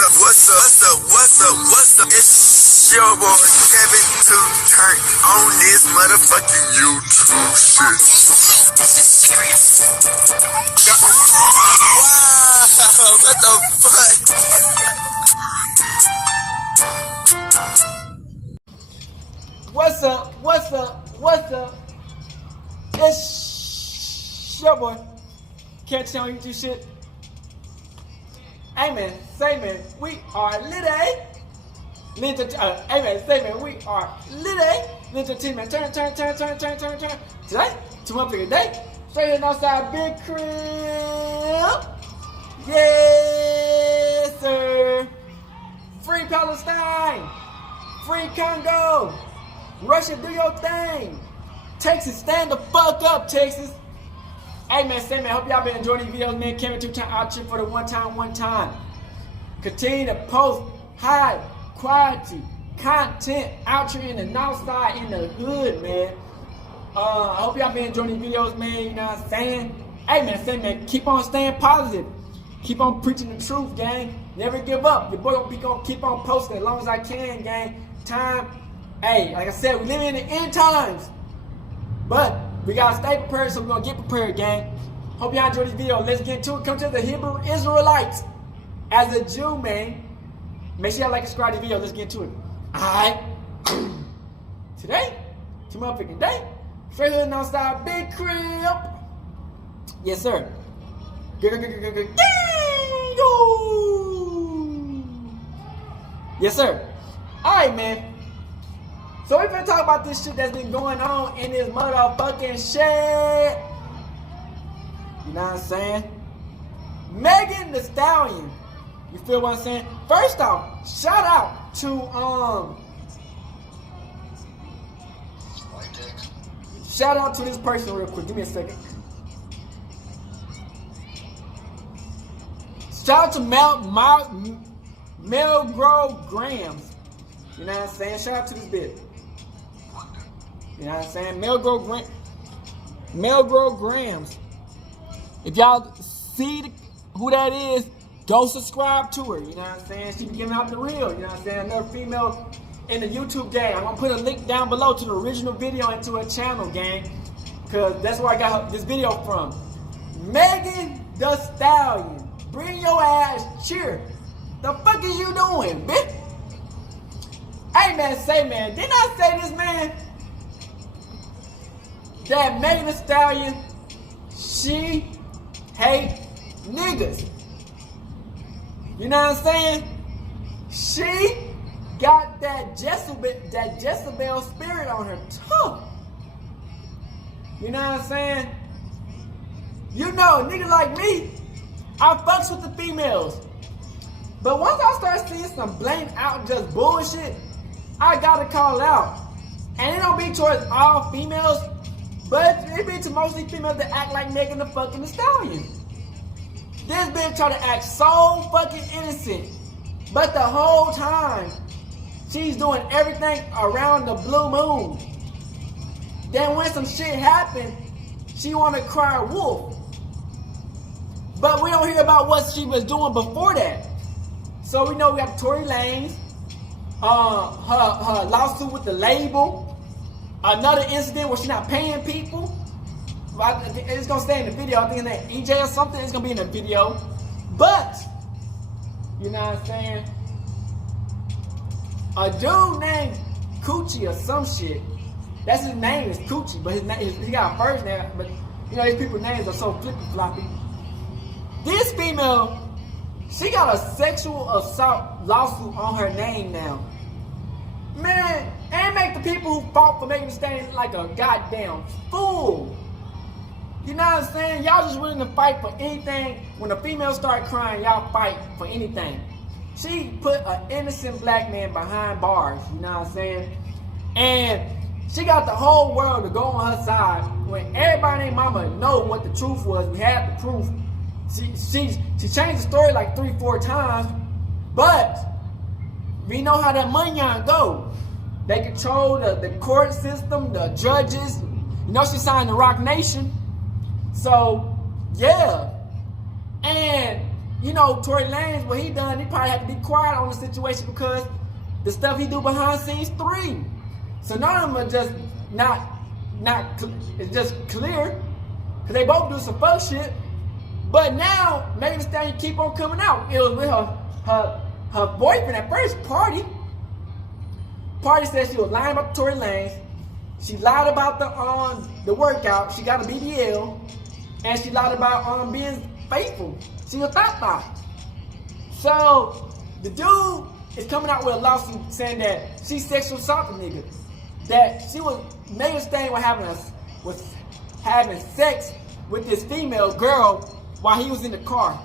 What's up? It's your boy Kevin to turn on this motherfucking YouTube shit. This is serious. Wow, what the fuck? What's up? It's your boy. Can't tell you do shit. Amen. Say man, we are lit, eh? Amen. Say man, we are lit, eh? Ninja team man, turn. Today, tomorrow day. Straight in outside big crib. Yes, sir. Free Palestine. Free Congo. Russia, do your thing. Texas, stand the fuck up, Texas. Hey man, say man, hope y'all been enjoying these videos, man. Camerman 2 time out here for the one time. Continue to post high quality content out here in the north side, in the hood, man. I hope y'all been enjoying these videos, man. You know what I'm saying? Hey man, say man, keep on staying positive. Keep on preaching the truth, gang. Never give up. Your boy gonna keep on posting as long as I can, gang. Hey, like I said, we live in the end times. But we gotta stay prepared, so we're gonna get prepared, gang. Hope y'all enjoy this video. Let's get into it. Come to the Hebrew Israelites. As a Jew, man, make sure y'all like and subscribe to the video. Let's get into it. Alright. Today, motherfucking day. Straight hood outside big crib. Yes, sir. Yes, sir. Alright, man. So we're gonna talk about this shit that's been going on in this motherfucking shit. You know what I'm saying? Megan Thee Stallion. You feel what I'm saying? First off, shout out to this person real quick. Give me a second. Shout out to Melgrove Grams. You know what I'm saying? Shout out to this bitch. You know what I'm saying? Melgrove Grams. If y'all see who that is, go subscribe to her. You know what I'm saying? She be giving out the real. You know what I'm saying? Another female in the YouTube game. I'm going to put a link down below to the original video and to her channel, gang. Because that's where I got this video from. Megan Thee Stallion. Bring your ass cheer. The fuck is you doing, bitch? Hey, man, say, man. Didn't I say this, man? That Megan Thee Stallion, she hate niggas. You know what I'm saying? She got that Jezebel spirit on her tongue. You know what I'm saying? You know, nigga like me, I fucks with the females. But once I start seeing some blatant out just bullshit, I gotta call out. And it don't be towards all females, but it be to mostly females that act like Megan the fucking Stallion. This bitch try to act so fucking innocent, but the whole time, she's doing everything around the blue moon. Then when some shit happen, she wanna cry wolf. But we don't hear about what she was doing before that. So we know we got Tory Lanez, her lawsuit with the label, another incident where she's not paying people. It's gonna stay in the video. I think that EJ or something is gonna be in the video. But you know what I'm saying? A dude named Coochie or some shit. That's his name is Coochie, but he got a first name. But you know these people's names are so flippy floppy. This female, she got a sexual assault lawsuit on her name now. Man, and make the people who fought for Megan Thee Stallion like a goddamn fool. You know what I'm saying? Y'all just willing to fight for anything. When a female start crying, y'all fight for anything. She put an innocent black man behind bars, you know what I'm saying? And she got the whole world to go on her side when everybody and their mama know what the truth was. We had the proof. She changed the story like 3-4 times, but we know how that money go. They control the court system, the judges. You know she signed the Rock Nation. So, yeah. And you know, Tory Lanez, what he done, he probably had to be quiet on the situation because the stuff he do behind scenes 3. So none of them are just it's just clear, because they both do some fuck shit. But now, Megan Thee Stallion keep on coming out. It was with her boyfriend at first, Party. Party said she was lying about Tory Lanez. She lied about the workout. She got a BBL. And she lied about being faithful. She a thot. So, the dude is coming out with a lawsuit saying that she sexual assaulted nigga. That she was, Megan Thee Stallion was having sex with this female girl while he was in the car.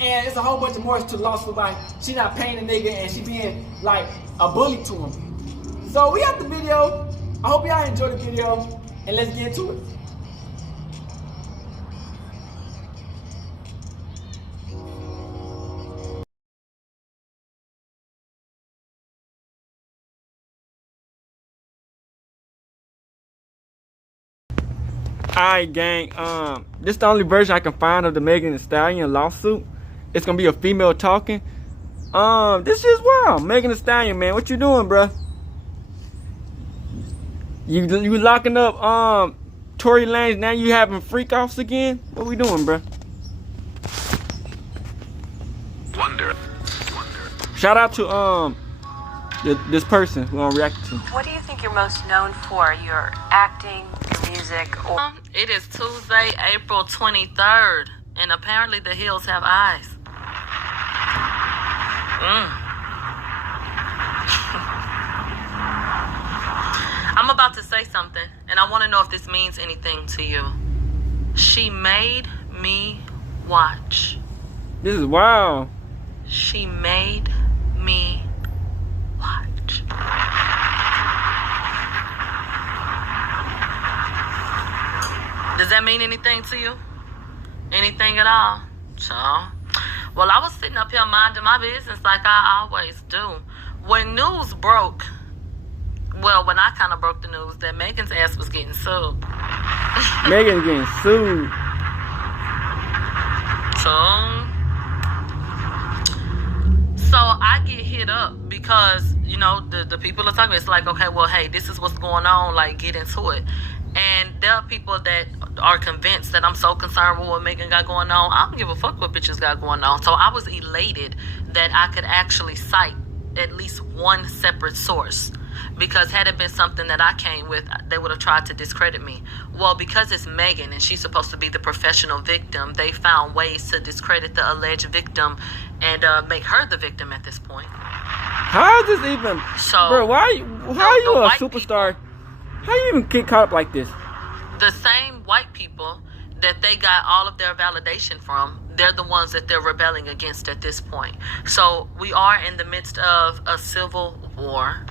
And it's a whole bunch of more to the lawsuit about she not paying the nigga and she being like a bully to him. So we got the video. I hope y'all enjoy the video and let's get into it. Alright, gang, this is the only version I can find of the Megan Thee Stallion lawsuit. It's gonna be a female talking. This is wild. Megan Thee Stallion, man, what you doing, bruh? You locking up Tory Lanez, now you having freak offs again? What we doing, bruh? Wonder. Shout out to this person who I'm reacting to. What do you think you're most known for? Your acting, your music, or... It is Tuesday, April 23rd, and apparently the hills have eyes. I'm about to say something, and I want to know if this means anything to you. She made me watch. This is wild. She made me watch. Does that mean anything to you? Anything at all? So, well, I was sitting up here minding my business like I always do. When news broke, well, when I kind of broke the news that Megan's ass was getting sued. Megan getting sued. So I get hit up because, you know, the people are talking. It's like, okay, well, hey, this is what's going on. Like, get into it. And there are people that are convinced that I'm so concerned with what Megan got going on. I don't give a fuck what bitches got going on. So I was elated that I could actually cite at least one separate source. Because had it been something that I came with, they would have tried to discredit me. Well, because it's Megan and she's supposed to be the professional victim, they found ways to discredit the alleged victim and make her the victim at this point. How is this even... So, bro, how are you a superstar? How you even get caught up like this? The same white people that they got all of their validation from, they're the ones that they're rebelling against at this point. So we are in the midst of a civil war.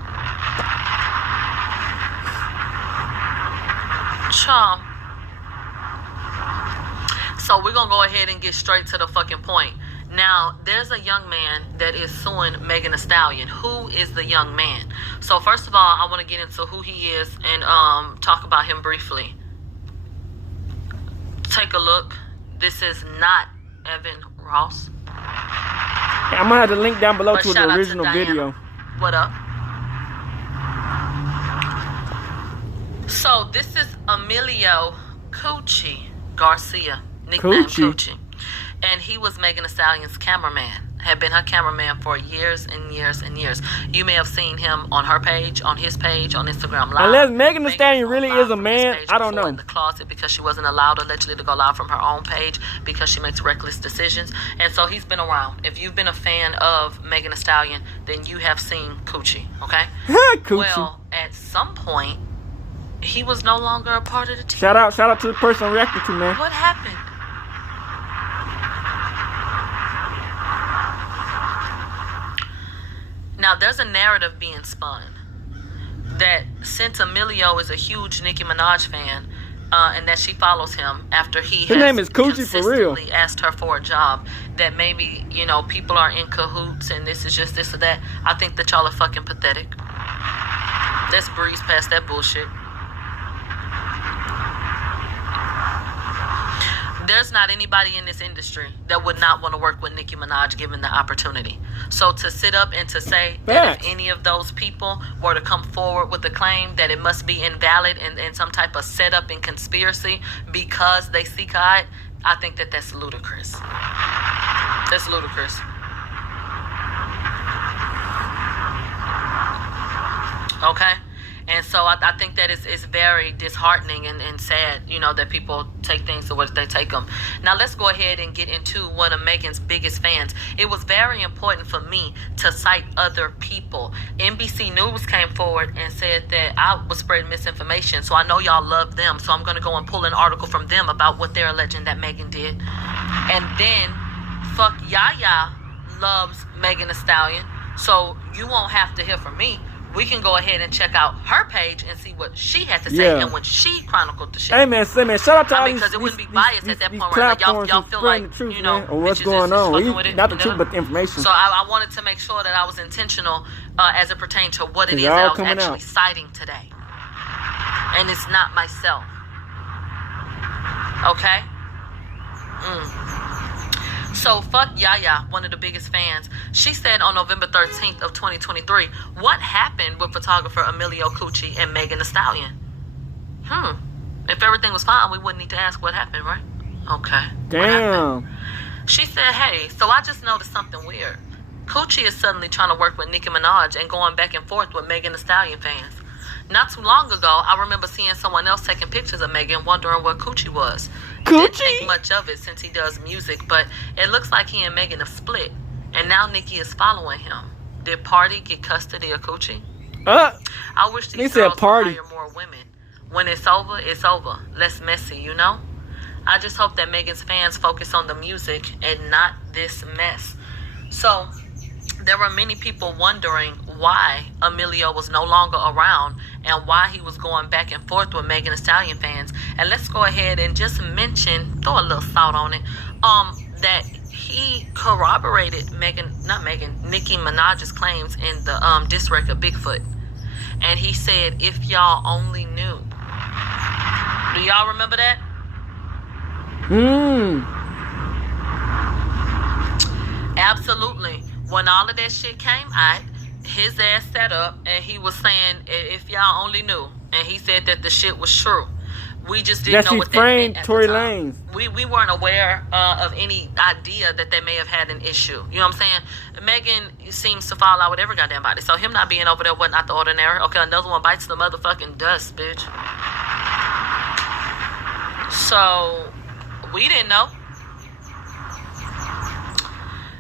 So we're gonna go ahead and get straight to the fucking point. Now, there's a young man that is suing Megan Thee Stallion. Who is the young man? So first of all, I want to get into who he is and talk about him briefly. Take a look. This is not Evan Ross. I'm gonna have the link down below to the original video. What up? So this is Emilio Coochie Garcia, nicknamed Coochie. And he was Megan Thee Stallion's cameraman. Had been her cameraman for years and years and years. You may have seen him on her page, on his page, on Instagram Live. Unless Megan Thee Stallion really is a man, I don't know. In the closet because she wasn't allowed allegedly to go live from her own page because she makes reckless decisions. And so he's been around. If you've been a fan of Megan Thee Stallion, then you have seen Coochie, okay? Coochie. Well, at some point, he was no longer a part of the team. Shout out to the person I'm reacting to, man. What happened? Now, there's a narrative being spun that since Emilio is a huge Nicki Minaj fan, and that she follows him after he His name is Coochie for real. consistently asked her for a job, that maybe, you know, people are in cahoots and this is just this or that. I think that y'all are fucking pathetic. Let's breeze past that bullshit. there's not anybody in this industry that would not want to work with Nicki Minaj given the opportunity. So to sit up and to say that if any of those people were to come forward with a claim that it must be invalid and some type of setup and conspiracy because they seek out, I think that that's ludicrous. That's ludicrous. Okay? And so I think that it's very disheartening and sad, you know, that people take things the way they take them. Now, let's go ahead and get into one of Megan's biggest fans. It was very important for me to cite other people. NBC News came forward and said that I was spreading misinformation, so I know y'all love them. So I'm going to go and pull an article from them about what they're alleging that Megan did. And then, fuck Yaya loves Megan Thee Stallion, so you won't have to hear from me. We can go ahead and check out her page and see what she had to say and when she chronicled the shit. Hey man, shout out to all these, because it wouldn't be biased at that point where like, y'all feel like, the truth, you know, or what's going on. Not the truth, but the information. So I wanted to make sure that I was intentional as it pertained to what it is that I was actually citing today. And it's not myself. Okay? So, fuck Yaya, one of the biggest fans. She said on November 13th of 2023, what happened with photographer Emilio Cucci and Megan Thee Stallion? If everything was fine, we wouldn't need to ask what happened, right? Okay. Damn. She said, hey, so I just noticed something weird. Cucci is suddenly trying to work with Nicki Minaj and going back and forth with Megan Thee Stallion fans. Not too long ago, I remember seeing someone else taking pictures of Megan, wondering what Cucci was. Didn't think much of it since he does music, but it looks like he and Megan have split, and now Nicki is following him. Did Party get custody of Cucci? I wish these girls would hire more women. When it's over, it's over. Less messy, you know? I just hope that Megan's fans focus on the music and not this mess. So, there were many people wondering why Emilio was no longer around and why he was going back and forth with Megan Thee Stallion fans. And let's go ahead and just mention, throw a little salt on it, that he corroborated Nicki Minaj's claims in the diss record Bigfoot. And he said, if y'all only knew. Do y'all remember that? Absolutely. When all of that shit came out, his ass sat up and he was saying, if y'all only knew. And he said that the shit was true. We just didn't know what that meant at the time. We weren't aware of any idea that they may have had an issue. You know what I'm saying? Megan seems to fall out with every goddamn body. So him not being over there wasn't out the ordinary. Okay, another one bites the motherfucking dust, bitch. So, we didn't know.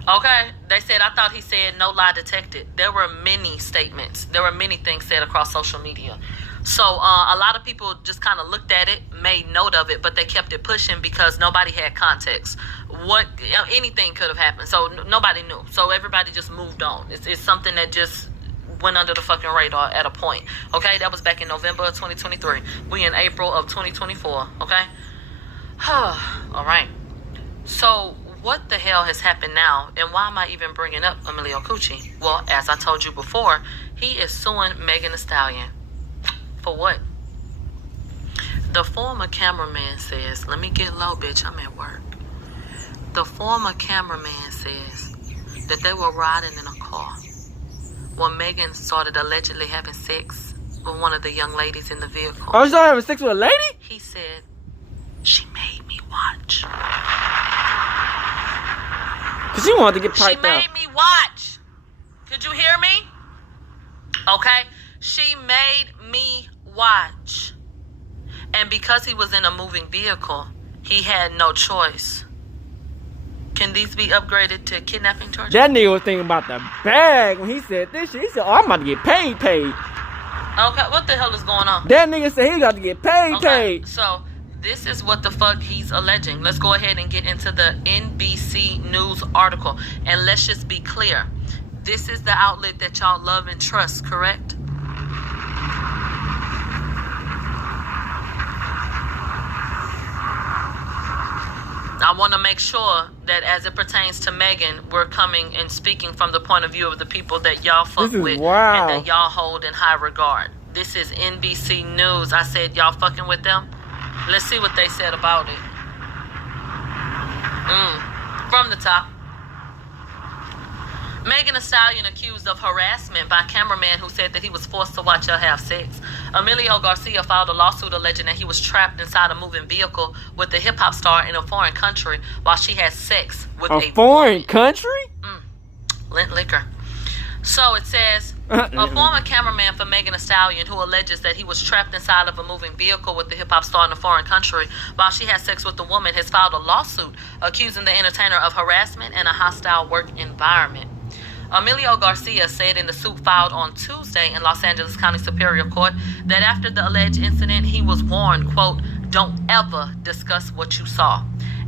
Okay, they said, I thought he said no lie detected. There were many statements. There were many things said across social media. So a lot of people just kind of looked at it, made note of it, but they kept it pushing because nobody had context. Anything could have happened. So nobody knew. So everybody just moved on. It's something that just went under the fucking radar at a point. Okay, that was back in November of 2023. We in April of 2024. Okay? All right. So what the hell has happened now, and why am I even bringing up Emilio Cucci? Well, as I told you before, he is suing Megan Thee Stallion. For what? The former cameraman says, let me get low, bitch, I'm at work. The former cameraman says that they were riding in a car when Megan started allegedly having sex with one of the young ladies in the vehicle. Oh, she started having sex with a lady? He said, she made me watch. Because she wanted to get piped out. She made me watch. Could you hear me? Okay? She made me watch. And because he was in a moving vehicle, he had no choice. Can these be upgraded to kidnapping charges? That nigga was thinking about the bag when he said this shit. He said, oh, I'm about to get paid. Okay, what the hell is going on? That nigga said he got to get paid. So, this is what the fuck he's alleging. Let's go ahead and get into the NBC News article. And let's just be clear. This is the outlet that y'all love and trust, correct? I want to make sure that as it pertains to Megan, we're coming and speaking from the point of view of the people that y'all fuck with and that y'all hold in high regard. This is NBC News. I said y'all fucking with them. Let's see what they said about it. From the top. Megan Thee Stallion accused of harassment by cameraman who said that he was forced to watch her have sex. Emilio Garcia filed a lawsuit alleging that he was trapped inside a moving vehicle with the hip-hop star in a foreign country while she had sex with a foreign country? Lint liquor. So it says, a former cameraman for Megan Thee Stallion who alleges that he was trapped inside of a moving vehicle with the hip-hop star in a foreign country while she had sex with the woman has filed a lawsuit accusing the entertainer of harassment and a hostile work environment. Emilio Garcia said in the suit filed on Tuesday in Los Angeles County Superior Court that after the alleged incident, he was warned, quote, "Don't ever discuss what you saw,"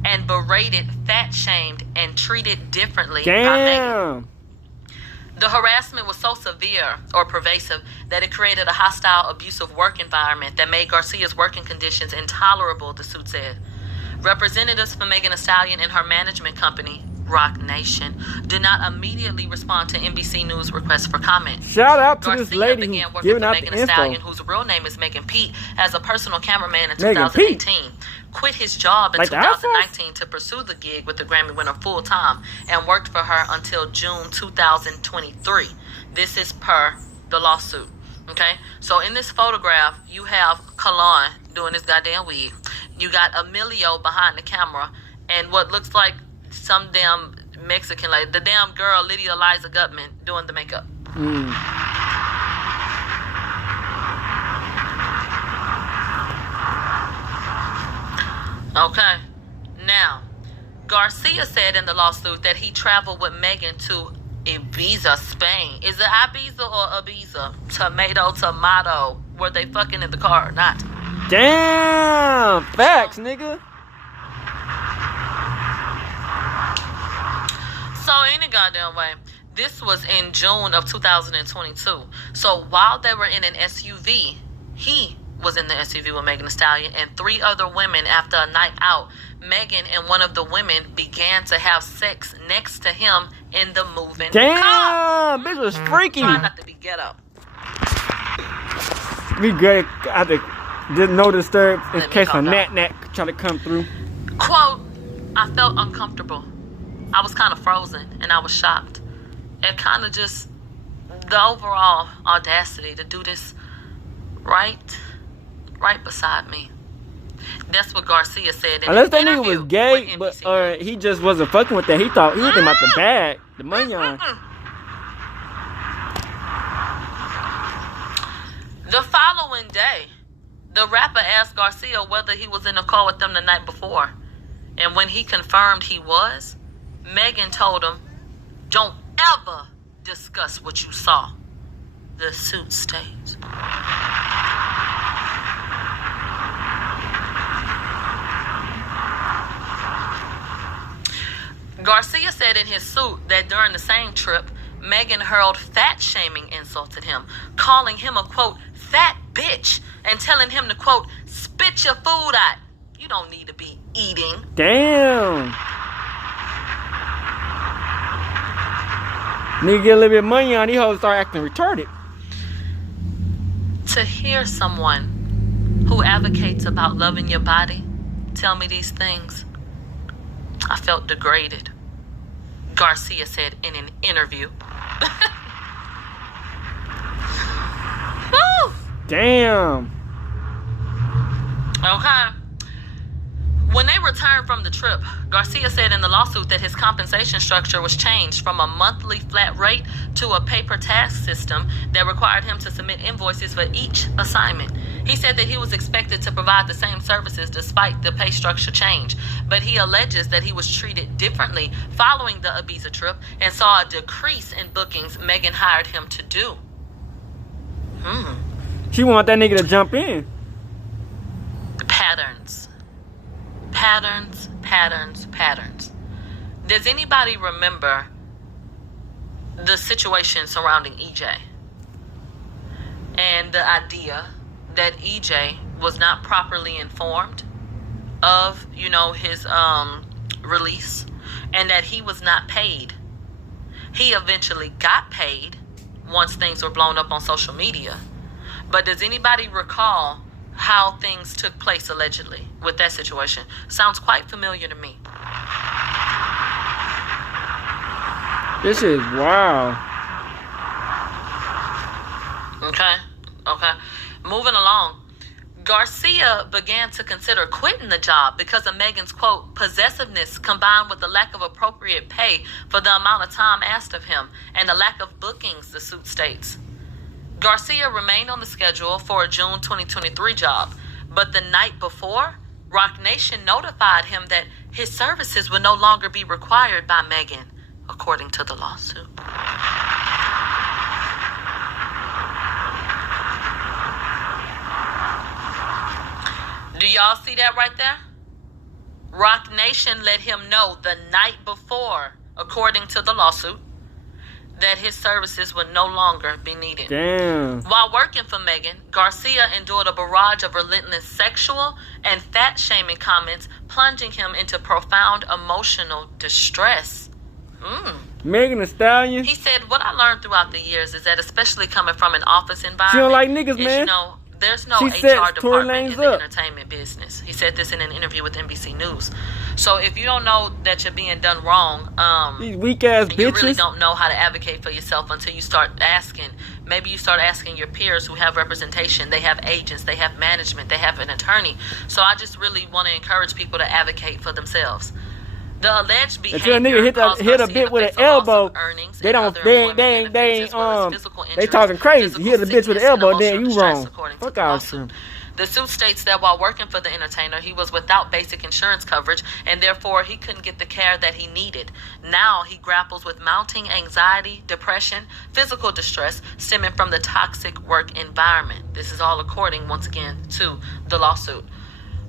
and berated, fat-shamed, and treated differently by Megan. The harassment was so severe or pervasive that it created a hostile, abusive work environment that made Garcia's working conditions intolerable, the suit said. Representatives for Megan Thee Stallion and her management company, Rock Nation, did not immediately respond to NBC News requests for comment. Shout out to Garcia this lady began who's working giving for out Megan the Thee info. Stallion, whose real name is Megan Pete, as a personal cameraman in Megan 2018. Quit his job in Like the Air Force? 2019 to pursue the gig with the Grammy winner full time and worked for her until June 2023. This is per the lawsuit. Okay, so in this photograph, you have Kalon doing this goddamn wig. You got Emilio behind the camera, and what looks like some damn Mexican, like the damn girl Lydia Eliza Gutman doing the makeup. Okay, now Garcia said in the lawsuit that he traveled with Megan to Ibza, Spain. Is it Ibiza or Ibiza? Tomato. Were they fucking in the car or not? Damn! Facts, nigga. So any goddamn way, this was in June of 2022. So while they were in an SUV, he was in the SUV with Megan Thee Stallion and 3 other women. After a night out, Megan and one of the women began to have sex next to him in the moving car. Damn! Bitch was freaky. Try not to be ghetto. Be great. I had to didn't no disturb in Let me case a calm down. nat try to come through. Quote, I felt uncomfortable. I was kind of frozen and I was shocked. It kind of just, the overall audacity to do this right beside me. That's what Garcia said in Unless an that nigga interview was gay, with but NBC. he just wasn't fucking with that. He thought he was thinking about the bag, the money on. The following day, the rapper asked Garcia whether he was in a car with them the night before. And when he confirmed he was, Megan told him, "Don't ever discuss what you saw," the suit states. Garcia said in his suit that during the same trip, Megan hurled fat-shaming insults at him, calling him a, quote, fat bitch, and telling him to, quote, spit your food out. You don't need to be eating. Damn. Nigga get a little bit of money on, these hoes start acting retarded. To hear someone who advocates about loving your body tell me these things, I felt degraded, Garcia said in an interview. Woo! Damn. Okay. When they returned from the trip, Garcia said in the lawsuit that his compensation structure was changed from a monthly flat rate to a paper task system that required him to submit invoices for each assignment. He said that he was expected to provide the same services despite the pay structure change, but he alleges that he was treated differently following the Ibza trip and saw a decrease in bookings Megan hired him to do. She want that nigga to jump in. Patterns. Does anybody remember the situation surrounding EJ? And the idea that EJ was not properly informed of, his release, and that he was not paid. He eventually got paid once things were blown up on social media. But does anybody recall how things took place allegedly with that situation? Sounds quite familiar to me. This is wild. Okay. Moving along. Garcia began to consider quitting the job because of Megan's, quote, possessiveness combined with the lack of appropriate pay for the amount of time asked of him and the lack of bookings, the suit states. Garcia remained on the schedule for a June 2023 job, but the night before, Roc Nation notified him that his services would no longer be required by Megan, according to the lawsuit. Do y'all see that right there? Roc Nation let him know the night before, according to the lawsuit, that his services would no longer be needed. Damn. While working for Megan, Garcia endured a barrage of relentless sexual and fat-shaming comments, plunging him into profound emotional distress. Megan Thee Stallion. He said, what I learned throughout the years is that, especially coming from an office environment, She don't like niggas, man. You know, there's no She HR sets Tory department Lanez in the up. entertainment business. He said this in an interview with NBC News. So if you don't know that you're being done wrong, These weak ass you bitches. really don't know how to advocate for yourself until you start asking. Maybe you start asking your peers who have representation. They have agents. They have management. They have an attorney. So I just really want to encourage people to advocate for themselves. The alleged behavior Until a nigga hit a bit with an elbow, they talking crazy. Hit a bitch with an elbow, then you wrong. Fuck out of him. The suit states that while working for the entertainer, he was without basic insurance coverage, and therefore he couldn't get the care that he needed. Now he grapples with mounting anxiety, depression, physical distress stemming from the toxic work environment. This is all according, once again, to the lawsuit.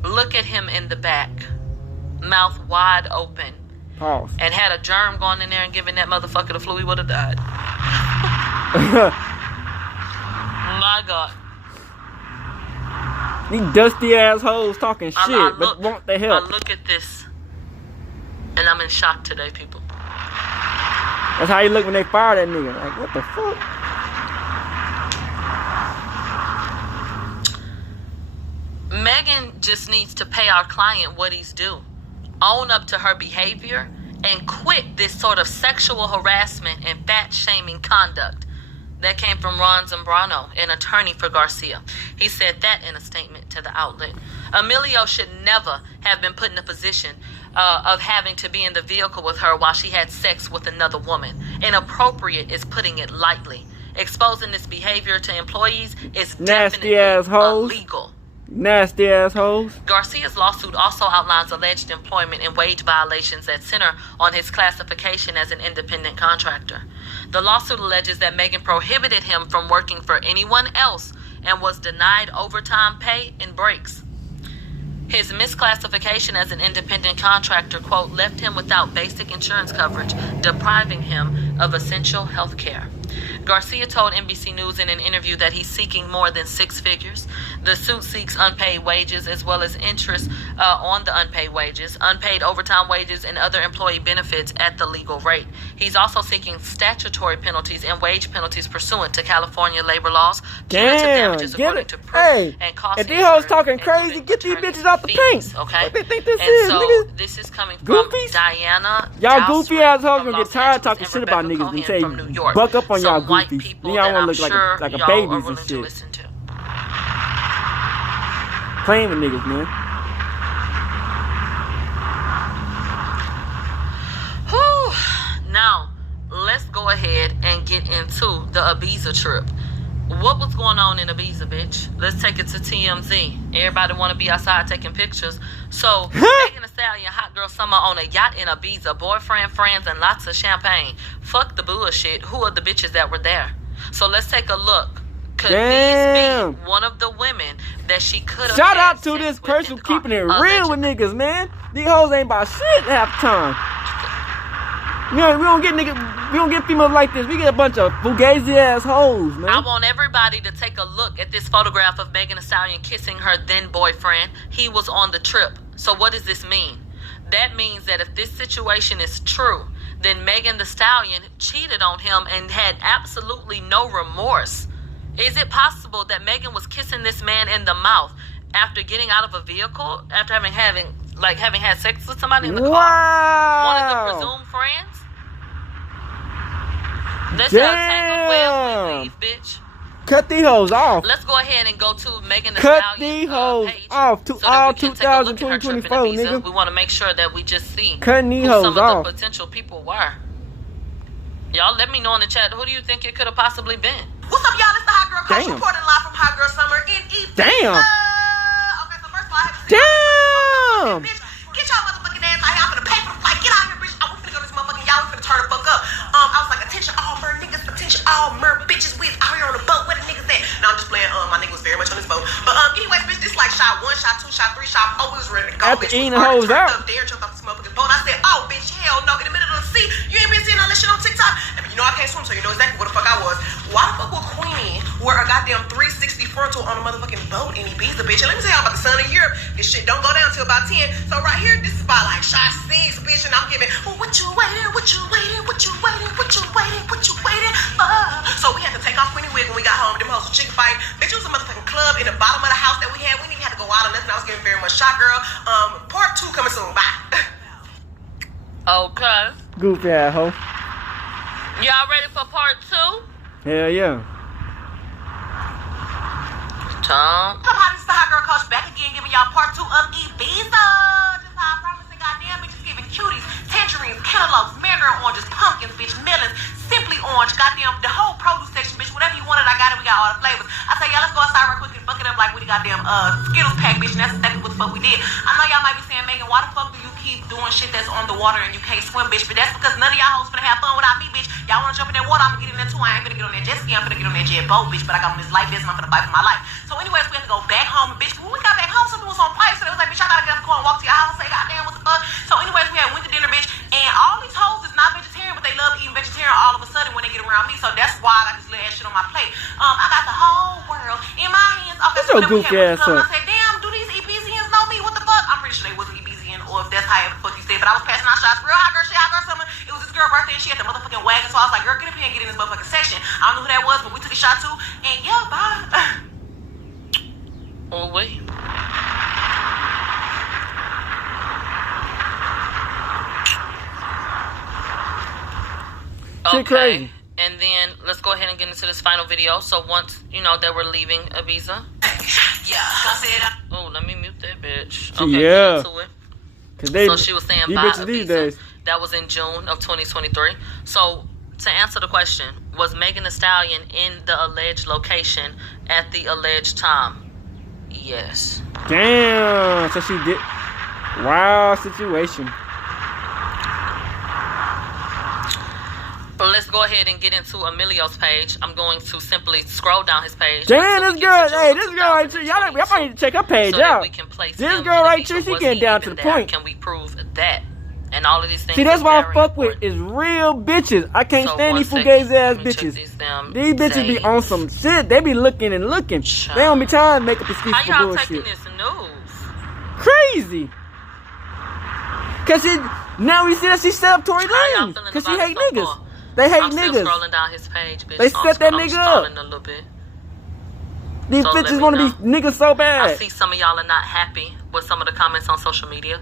Look at him in the back, mouth wide open. Pause. And had a germ going in there and giving that motherfucker the flu, he would have died. My God. These dusty assholes talking shit, but want the help. I look at this, and I'm in shock today, people. That's how you look when they fire that nigga. Like, what the fuck? Megan just needs to pay our client what he's due. Own up to her behavior and quit this sort of sexual harassment and fat-shaming conduct. That came from Ron Zambrano, an attorney for Garcia. He said that in a statement to the outlet. Emilio should never have been put in a position of having to be in the vehicle with her while she had sex with another woman. Inappropriate is putting it lightly. Exposing this behavior to employees is Nasty definitely assholes. illegal. Nasty assholes. Garcia's lawsuit also outlines alleged employment and wage violations that center on his classification as an independent contractor. The lawsuit alleges that Megan prohibited him from working for anyone else and was denied overtime pay and breaks. His misclassification as an independent contractor, quote, left him without basic insurance coverage, depriving him of essential health care. Garcia told NBC News in an interview that he's seeking more than 6 figures. The suit seeks unpaid wages as well as interest on the unpaid wages, unpaid overtime wages, and other employee benefits at the legal rate. He's also seeking statutory penalties and wage penalties pursuant to California labor laws. Damn, get it. Hey, if these hoes talking crazy, get these bitches out the paint. Okay? What they think this And is, so niggas? this is coming from Goofies? Diana. Y'all Dousrin goofy ass hoes from gonna Los get tired Angeles talking and shit about Rebecca niggas and Cohen say, from New York. buck up on y'all Some white goofies. people Y'all that wanna I'm look sure like a y'all babies are and willing to shit. listen to. Playing with niggas, man. Whew. Now, let's go ahead and get into the Ibza trip. What was going on in Ibza, bitch? Let's take it to TMZ. Everybody want to be outside taking pictures. So, Megan Thee Stallion, hot girl summer on a yacht in Ibza. Boyfriend, friends, and lots of champagne. Fuck the bullshit. Who are the bitches that were there? So, let's take a look. Could Damn. these be one of the women that she could have Shout had out to sex this with person in the car? keeping it real with niggas, man. These hoes ain't about shit half the time. We don't get females like this. We get a bunch of fugazi ass hoes, man. I want everybody to take a look at this photograph of Megan Thee Stallion kissing her then boyfriend. He was on the trip. So what does this mean? That means that if this situation is true, then Megan Thee Stallion cheated on him and had absolutely no remorse. Is it possible that Megan was kissing this man in the mouth after getting out of a vehicle, after having like having had sex with somebody in the car. Wow. One of the presumed friends. They said tangled well, we leave, bitch. Cut these hoes off. Let's go ahead and go to Megan Thee Cut Stallion these hoes page off to so all that we can take a look at her trip in 2024, Ibiza. nigga. We want to make sure that we just see Cutting these who hoes some off. of the potential people were. Y'all let me know in the chat, who do you think it could have possibly been? What's up, y'all? It's the Hot Girl Coach Damn. reporting live from Hot Girl Summer in Ibiza. Damn. Okay, so first of all, I have to say, Damn. bitch, get y'all motherfucking ass out here. I'm finna pay for the flight. Get out here, bitch. We finna go to this motherfucking y'all. We finna turn the fuck up. I was like, attention all mer niggas, attention all mer bitches. We out here on the boat. Where the niggas at? No, I'm just playing. My nigga was very much on this boat. But anyways, bitch, this like shot 1, shot 2, shot 3, shot 4. We was ready to go. After Bitch, eating we the hoes already out. turned up there, jumped off this motherfucking boat. I said, oh, bitch, hell no. In the middle of the sea, you ain't been seeing all that shit on TikTok. And you know I can't swim, so you know exactly where the fuck I was. Why the fuck would Queenie wear a goddamn 360 frontal on a motherfucking boat in Ibiza, bitch? And let me tell y'all about the sun in Europe. This shit don't go down till about 10. So right here, this is about like shot 6, bitch, and I'm giving, well, what you waiting, what you waiting, what you waiting, what you waiting, what you waiting for? So we had to take off Queenie wig when we got home. Them hoes was chicken fight. Bitch, it was a motherfucking club in the bottom of the house that we had. We didn't even have to go out or nothing. I was giving very much shot, girl. Part 2 coming soon. Bye. Okay. Goofy ass hoe. Y'all ready for part 2? Hell yeah. Tom. Come on, this is the Hot Girl Coach back again, giving y'all part 2 of Ibiza. Just how I promised, and goddamn bitches giving cuties, tangerines, cantaloupes, mandarin oranges, pumpkins, bitch, melons, simply orange, goddamn the whole produce section, bitch. Whatever you wanted, I got it. We got all the flavors. I say, y'all, let's go outside real quick and buck it up like we the goddamn Skittles pack, bitch. And that's exactly what the fuck we did. I know y'all might be saying, Megan, why the fuck do you keep doing shit that's on the water and you can't swim, bitch? But that's because none of y'all hoes finna have fun without me, bitch. Y'all wanna jump in that water? I'm gonna get in there too. I ain't finna get on that jet ski. I'm finna get on that jet boat, bitch. But I got on this life vest and I'm finna fight for my life. So anyways, we had to go back home, and bitch, when we got back home, something was on fire. So it was like, bitch, I gotta get up and go and walk to your house and say, goddamn, what the fuck? So anyways, we had went to dinner, bitch, and all these hoes is not vegetarian, but they love eating vegetarian all of a sudden when they get around me. So that's why I got this little ass shit on my plate. I got the whole world in my hands. Okay, That's so your then we goofy had ass and I up. said, damn, do these Ibizians know me? What the fuck? I'm pretty sure they wasn't Ibizian, or if that's how the fuck you say it. But I was passing out shots, real hot girl shit, hot girl summer. It was this girl birthday and she had the motherfucking wagon. So I was like, girl, get up here and get in this motherfucking section. I don't know who that was, but we took a shot too. And yeah, bye. Oh, wait. Shit crazy. And then let's go ahead and get into this final video. So once, you know, that we're leaving Ibiza. Yeah, I said, Oh, let me mute that bitch. Yeah. Get into it. Cause they, So she was saying these bye bitches these Ibiza. days. That was in June of 2023. So to answer the question, was Megan Thee Stallion in the alleged location at the alleged time? Yes. Damn. So she did. Wow situation. But let's go ahead and get into Emilio's page. I'm going to simply scroll down his page. Damn, until this we get girl, to hey, June this girl right here, y'all might need to check her page so that out. we can place This him girl in right Ibiza. here, she Was getting he down to even the there? point. Can we prove that? And all of these things. See, that's is why I very fuck with important. is real bitches. I can't So stand one these second, fugazi ass let me check bitches. These Bitches be days. on some shit. They be looking and looking. They don't be trying to make up excuses How for y'all bullshit. taking this news? Crazy. Cause now we see that she set up Tory How y'all Lanez. feeling Cause she about hate it so niggas. far? They hate I'm still niggas. scrolling down his page, bitch. They So set that I'm nigga scrolling up. a little bit. These So let bitches me want to know. be niggas so I bad. see some of y'all are not happy with some of the comments on social media.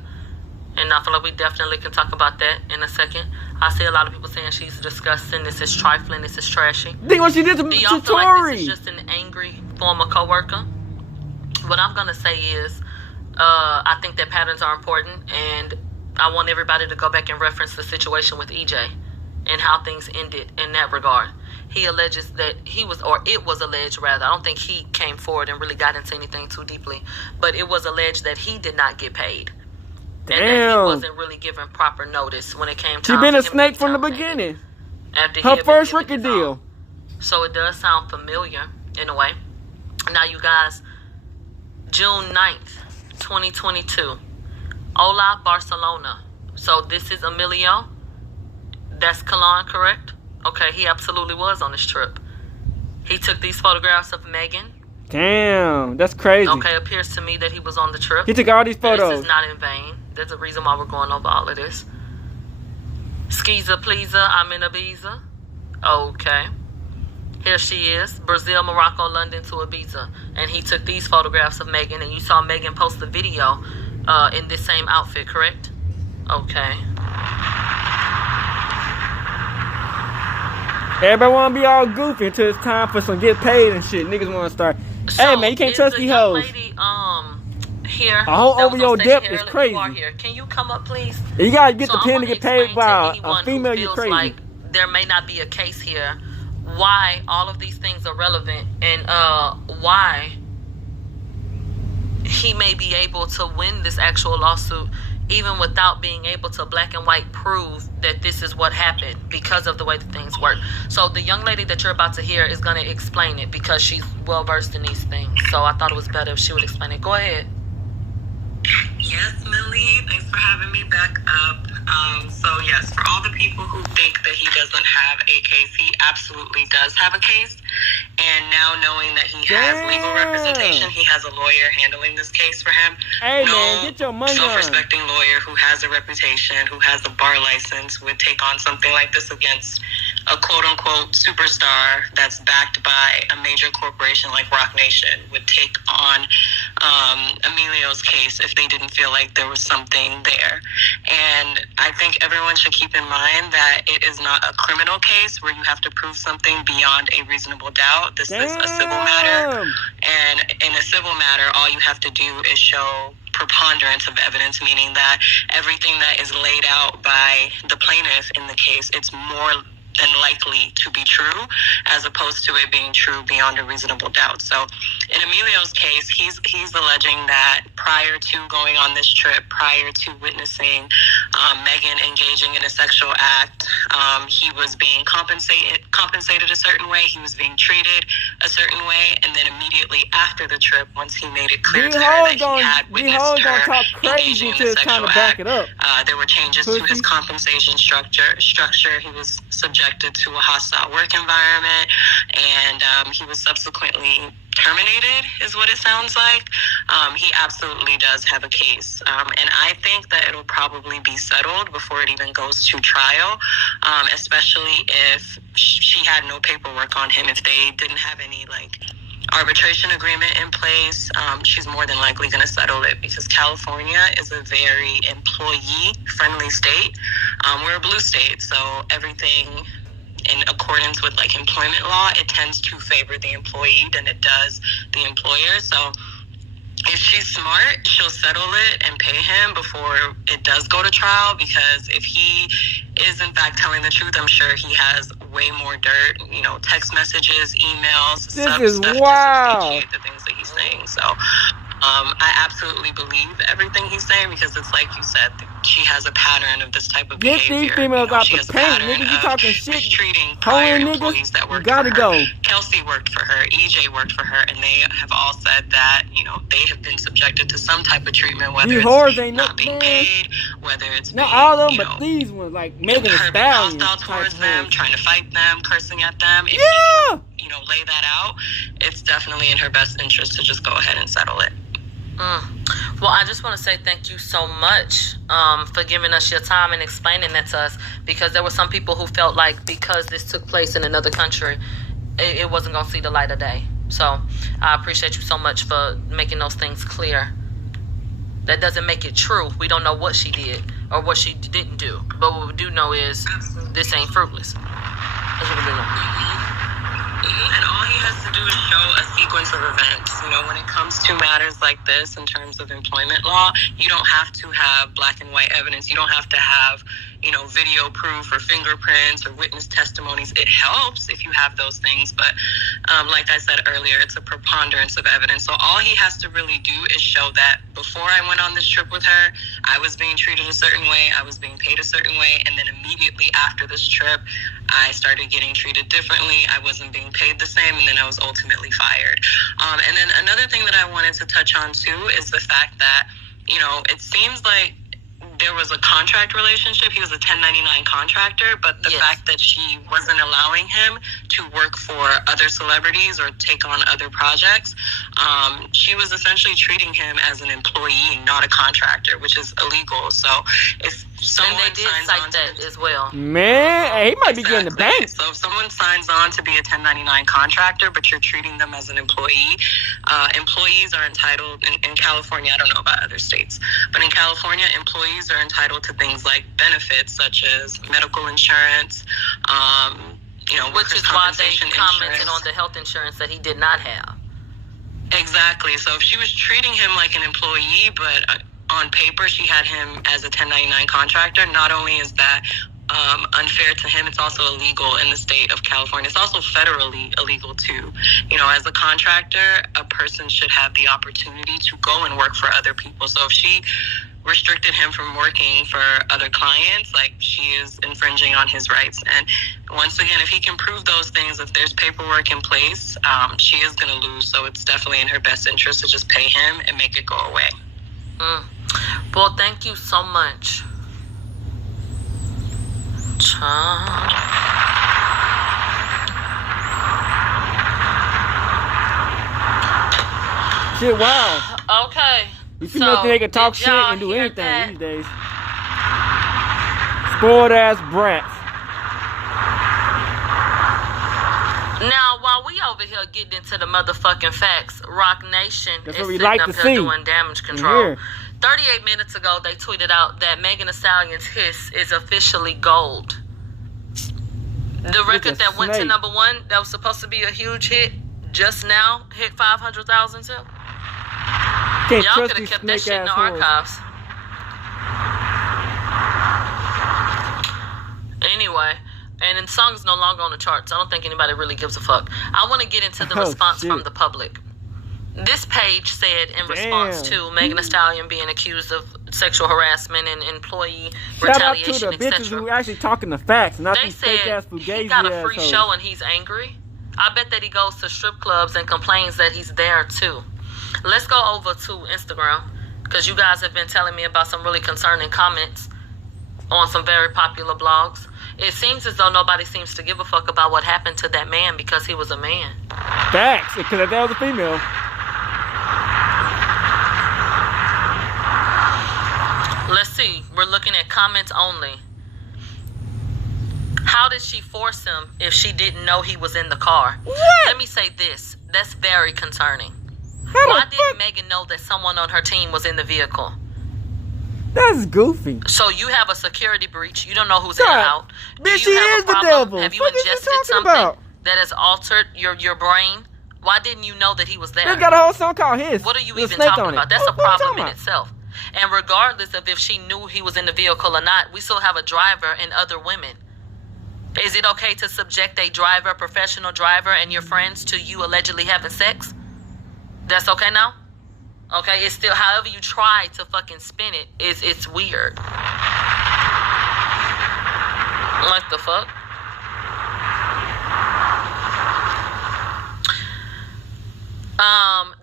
And I feel like we definitely can talk about that in a second. I see a lot of people saying she's disgusting, this is trifling, this is trashy. Think what she did to Do y'all feel Tory. like this is just an angry former coworker? What I'm going to say is, I think that patterns are important, and I want everybody to go back and reference the situation with EJ and how things ended in that regard. He alleges that it was alleged rather, I don't think he came forward and really got into anything too deeply, but it was alleged that he did not get paid. And that he Damn. wasn't really given proper notice when it came to She been a snake from the beginning. After he Her had been first given record his own. deal. So it does sound familiar in a way. Now, you guys, June 9th, 2022, Hola, Barcelona. So this is Emilio. That's Kalon, correct? Okay, he absolutely was on this trip. He took these photographs of Megan. Damn, that's crazy. Okay, appears to me that he was on the trip. He took all these photos. This is not in vain. There's a reason why we're going over all of this. Skeezer pleaser, I'm in Ibiza. Okay. Here she is. Brazil, Morocco, London to Ibiza. And he took these photographs of Megan. And you saw Megan post the video in this same outfit, correct? Okay. Everybody want to be all goofy until it's time for some get paid and shit. Niggas want to start. So hey man, you can't trust these hoes. Lady, here. A hoe over your depth is crazy. You are here. Can you come up, please? You gotta get So the pen to get paid by a female. You You crazy. like there may not be a case here. Why all of these things are relevant, and why he may be able to win this actual lawsuit even without being able to black and white prove that this is what happened because of the way that things work. So the young lady that you're about to hear is going to explain it because she's well versed in these things. So I thought it was better if she would explain it. Go ahead. Yes, Millie, thanks for having me back up. So yes, for all the people who think that he doesn't have a case, he absolutely does have a case. And now knowing that he has legal representation, he has a lawyer handling this case for him. Hey no man, get your money on. self-respecting lawyer who has a reputation, who has a bar license, would take on something like this against a quote-unquote superstar that's backed by a major corporation like Roc Nation, would take on Emilio's case if they didn't feel like there was something there. And I think everyone should keep in mind that it is not a criminal case where you have to prove something beyond a reasonable doubt. This is a civil matter. And in a civil matter, all you have to do is show preponderance of evidence, meaning that everything that is laid out by the plaintiff in the case, it's more than likely to be true, as opposed to it being true beyond a reasonable doubt. So in Emilio's case, he's alleging that prior to going on this trip, prior to witnessing Megan engaging in a sexual act, he was being compensated a certain way, he was being treated a certain way, and then immediately after the trip, once he made it clear to her that he had witnessed her engaging in a sexual act, there were changes to his compensation structure. He was subjected to a hostile work environment, and he was subsequently terminated, is what it sounds like. He absolutely does have a case, and I think that it'll probably be settled before it even goes to trial, especially if she had no paperwork on him. If they didn't have any arbitration agreement in place, she's more than likely going to settle it, because California is a very employee-friendly state. We're a blue state, so everything in accordance with employment law, it tends to favor the employee than it does the employer. So if she's smart, she'll settle it and pay him before it does go to trial, because if he is in fact telling the truth, I'm sure he has way more dirt, text messages, emails, stuff to substantiate the things that he's saying. So I absolutely believe everything he's saying, because it's like you said, she has a pattern of this type of behavior. Get these females out the paint, nigga. You talking shit. Mistreating prior employees that worked for her. go. Kelsey worked for her. EJ worked for her, and they have all said that they have been subjected to some type of treatment, whether it's not being paid, whether it's not all of them, but these ones Megan Thee Stallion, hostile towards them, trying to fight them, cursing at them. If she can, lay that out, it's definitely in her best interest to just go ahead and settle it. Well, I just want to say thank you so much for giving us your time and explaining that to us, because there were some people who felt like because this took place in another country, it wasn't going to see the light of day. So I appreciate you so much for making those things clear. That doesn't make it true. We don't know what she did or what she didn't do, but what we do know is this ain't fruitless. That's what we do know. And all he has to do is show a sequence of events. When it comes to matters like this in terms of employment law, you don't have to have black and white evidence. You don't have to have, video proof or fingerprints or witness testimonies. It helps if you have those things. But like I said earlier, it's a preponderance of evidence. So all he has to really do is show that before I went on this trip with her, I was being treated a certain way, I was being paid a certain way, and then immediately after this trip, I started getting treated differently. I wasn't being paid the same, and then I was ultimately fired. And then another thing that I wanted to touch on too is the fact that, it seems like there was a contract relationship. He was a 1099 contractor, but the fact that she wasn't allowing him to work for other celebrities or take on other projects, she was essentially treating him as an employee, not a contractor, which is illegal. So if And they did cite that as well. Man, hey, he might be getting the bank. So if someone signs on to be a 1099 contractor, but you're treating them as an employee, employees are entitled, in California, I don't know about other states, but in California, employees are entitled to things like benefits such as medical insurance, which is why they commented on the health insurance that he did not have. Exactly. So if she was treating him like an employee, but on paper she had him as a 1099 contractor, not only is that unfair to him, it's also illegal in the state of California. It's also federally illegal too. As a contractor, a person should have the opportunity to go and work for other people. So if she restricted him from working for other clients, like, she is infringing on his rights. And once again, if he can prove those things, if there's paperwork in place, she is going to lose. So it's definitely in her best interest to just pay him and make it go away. Well, thank you so much. Shit, wow. Okay. You females think they can talk shit and do anything these days. Spoiled ass brats. Now, while we over here getting into the motherfucking facts, Rock Nation That's is what we sitting like up to here see. doing damage control. 38 minutes ago, they tweeted out that Megan Thee Stallion's Hiss is officially gold. The record that went to snake. #1, that was supposed to be a huge hit, just now hit 500,000 too. Can't Y'all trust could have these kept that snake shit in the assholes. archives. Anyway, and the song is no longer on the charts. I don't think anybody really gives a fuck. I want to get into the response from the public. This page said in response to Megan Thee Stallion being accused of sexual harassment and employee Shout out to retaliation, the bitches etc. who actually talking the facts, not They these fake ass said fugazi he got a free assholes. show and he's angry. I bet that he goes to strip clubs and complains that he's there too. Let's go over to Instagram, because you guys have been telling me about some really concerning comments on some very popular blogs. It seems as though nobody seems to give a fuck about what happened to that man because he was a man. Facts, because that was a female. Let's see. We're looking at comments only. How did she force him if she didn't know he was in the car? What? Let me say this. That's very concerning. How Why the didn't fuck? Megan know that someone on her team was in the vehicle? That's goofy. So you have a security breach. You don't know who's in or God, out. Do bitch, you she have is a the problem? devil. Have you What is you ingested talking something about? that has altered your brain? Why didn't you know that he was there? They got a whole song called His. What are you with a even snake talking on it. about? That's a What you problem talking in about? itself. And regardless of if she knew he was in the vehicle or not, we still have a driver and other women. Is it okay to subject a driver, a professional driver, and your friends to you allegedly having sex? That's okay now? Okay, it's still, however you try to fucking spin it, it's weird. What the fuck?